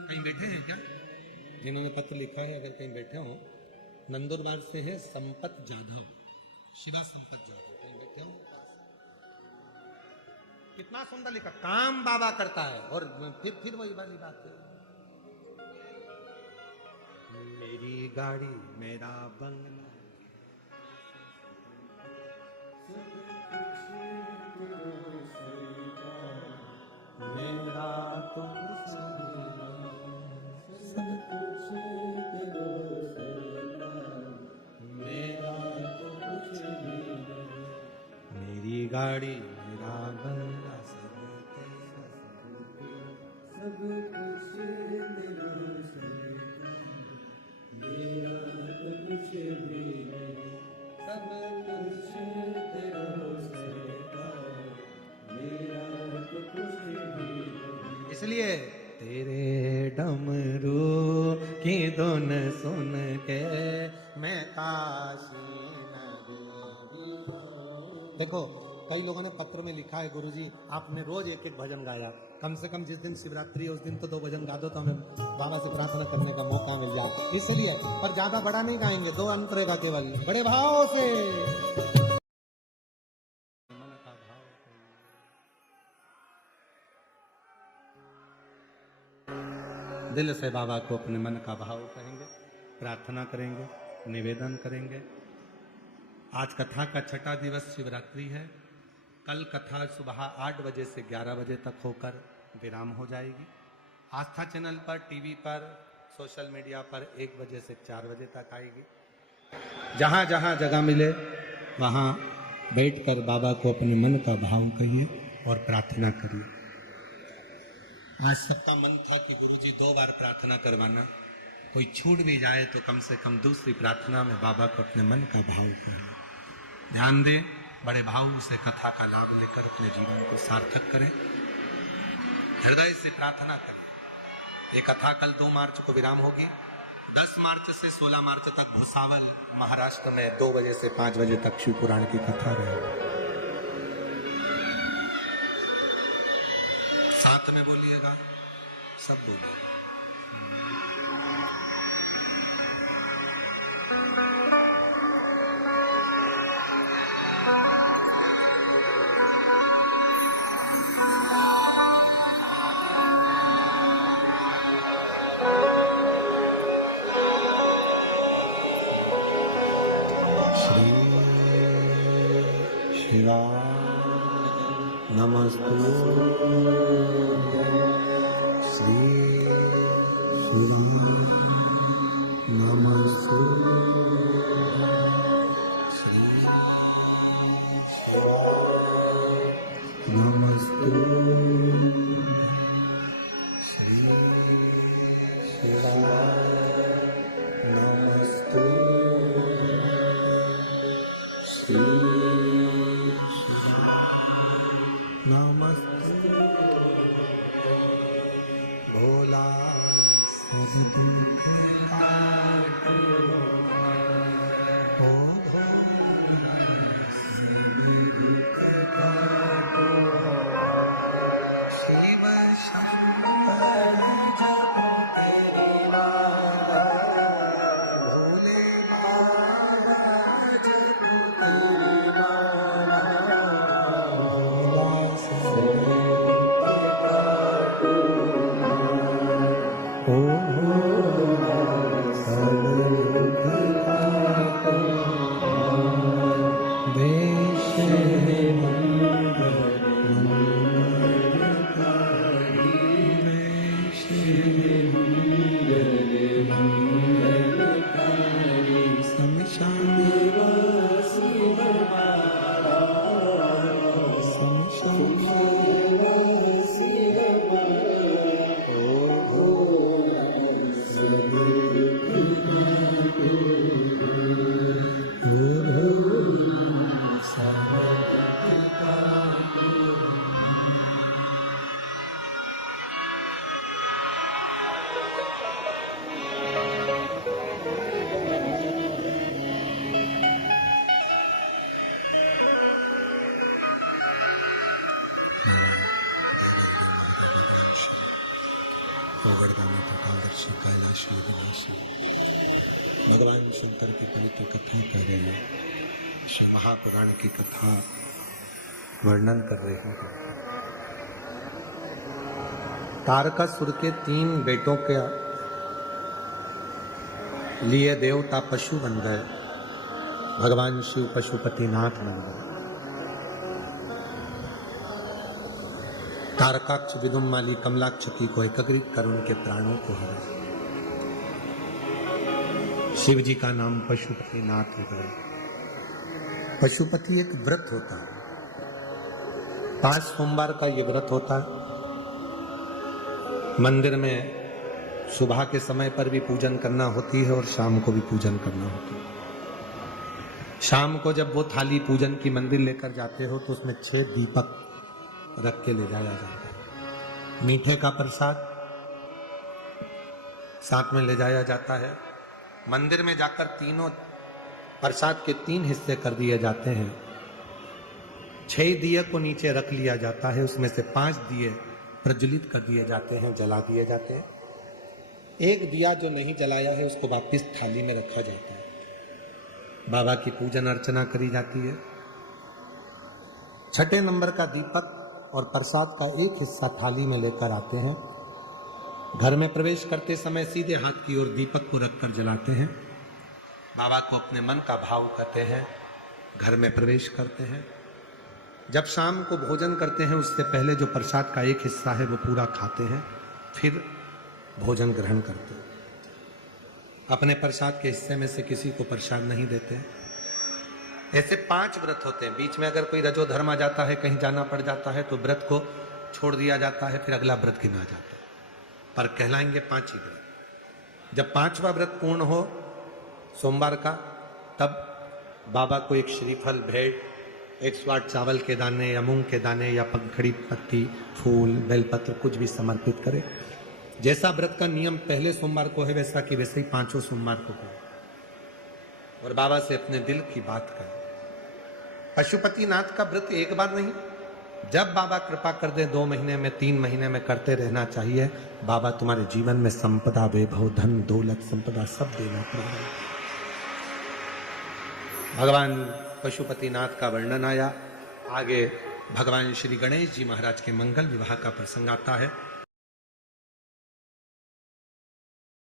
कहीं बैठे हैं क्या जिन्होंने पत्र लिखा है? अगर कहीं बैठे हो, नंदुरबार से है संपत जाधव, शिवा संपत जाधव, कहीं बैठे हो? कितना सुंदर लिखा, काम बाबा करता है। और फिर वही वाली बात है, मेरी गाड़ी मेरा बंगला, मेरा तो कुछ सब कुछ मेरा तो कुछ नहीं, मेरी गाड़ी मेरा बंगला, सब कुछ मेरा तो कुछ भी नहीं, सब कुछ तेरा मेरा तो कुछ भी नहीं। इसलिए तेरे डमरू की धुन सुन के मैं काशी नगरी। देखो, कई लोगों ने पत्र में लिखा है, गुरुजी आपने रोज एक एक भजन गाया, कम से कम जिस दिन शिवरात्रि है उस दिन तो 2 भजन गा दो, तो हमें बाबा से प्रार्थना करने का मौका मिल जाए। इसलिए, पर ज्यादा बड़ा नहीं गाएंगे, 2 अंतरे का केवल, बड़े भाव से। दिल से बाबा को अपने मन का भाव कहेंगे, प्रार्थना करेंगे, निवेदन करेंगे। आज कथा का छठा दिवस शिवरात्रि है। कल कथा सुबह 8 बजे से 11 बजे तक होकर विराम हो जाएगी। आस्था चैनल पर, टीवी पर, सोशल मीडिया पर 1 बजे से 4 बजे तक आएगी। जहाँ जहाँ जगह मिले वहाँ बैठकर बाबा को अपने मन का भाव कहिए और प्रार्थना करिए। आज सबका मन था कि गुरुजी 2 बार प्रार्थना करवाना, कोई छूट भी जाए तो कम से कम दूसरी प्रार्थना में बाबा को अपने मन का भाव कहें। ध्यान दें, बड़े भाव से कथा का लाभ लेकर अपने जीवन को सार्थक करें, हृदय से प्रार्थना करें। ये कथा कल 2 मार्च को विराम होगी। 10 मार्च से 16 मार्च तक भुसावल महाराष्ट्र में 2 बजे से 5 बजे तक शिव पुराण की कथा रहेगी। साथ में बोलिएगा, सब बोलिए। नमस्तु श्री शिवाय नमस्तु श्री शिवाय नमस्तु श्री शिवाय नमस्तु श्री नमस्ते भोला सब दुख काटो, ओ भोला सब दुख काटो, शिव शंकर जप तेरी माला, भोले बाबा जप तेरी माला, कैलाश विनाशी भगवान शंकर की पवित्र कथा कर रहे हैं, श्री महापुराण की कथा वर्णन कर रहे हैं। तारकासुर के 3 बेटों के लिए देवता पशु बन गए, भगवान शिव पशुपतिनाथ बन गए। तारकाक्ष, विदुम्माली, कमलाक्षती को एकत्रित कर उनके प्राणों को हरा। शिव जी का नाम पशुपतिनाथ है। पशुपति एक व्रत होता है, 5 सोमवार का ये व्रत होता है। मंदिर में सुबह के समय पर भी पूजन करना होती है और शाम को भी पूजन करना होती है। शाम को जब वो थाली पूजन की मंदिर लेकर जाते हो तो उसमें 6 दीपक रख के ले जाया जाता है। मीठे का प्रसाद साथ में ले जाया जाता है। मंदिर में जाकर तीनों प्रसाद के 3 हिस्से कर दिए जाते हैं। 6 दिए को नीचे रख लिया जाता है, उसमें से 5 दिए प्रज्वलित कर दिए जाते हैं, जला दिए जाते हैं। एक दिया जो नहीं जलाया है उसको वापस थाली में रखा जाता है। बाबा की पूजन अर्चना करी जाती है। 6ठे नंबर का दीपक और प्रसाद का एक हिस्सा थाली में लेकर आते हैं, घर में प्रवेश करते समय सीधे हाथ की ओर दीपक को रखकर जलाते हैं। बाबा को अपने मन का भाव कहते हैं, घर में प्रवेश करते हैं। जब शाम को भोजन करते हैं उससे पहले जो प्रसाद का एक हिस्सा है वो पूरा खाते हैं, फिर भोजन ग्रहण करते हैं। अपने प्रसाद के हिस्से में से किसी को प्रसाद नहीं देते। ऐसे 5 व्रत होते हैं। बीच में अगर कोई रजो धर्म आ जाता है, कहीं जाना पड़ जाता है तो व्रत को छोड़ दिया जाता है, फिर अगला व्रत गिना जाता है, पर कहलाएंगे 5 ही व्रत। जब 5वां व्रत पूर्ण हो सोमवार का, तब बाबा को एक श्रीफल, भेंट, 108 चावल के दाने या मूंग के दाने या पंखड़ी पत्ती, फूल, बेलपत्र कुछ भी समर्पित करे। जैसा व्रत का नियम पहले सोमवार को है वैसा कि वैसे ही 5 सोमवार को करे और बाबा से अपने दिल की बात करे। पशुपतिनाथ का व्रत एक बार नहीं, जब बाबा कृपा कर दे 2 महीने में, 3 महीने में करते रहना चाहिए। बाबा तुम्हारे जीवन में संपदा, वैभव, धन, दौलत, संपदा सब देना पड़ेगा। भगवान पशुपतिनाथ का वर्णन आया। आगे भगवान श्री गणेश जी महाराज के मंगल विवाह का प्रसंग आता है।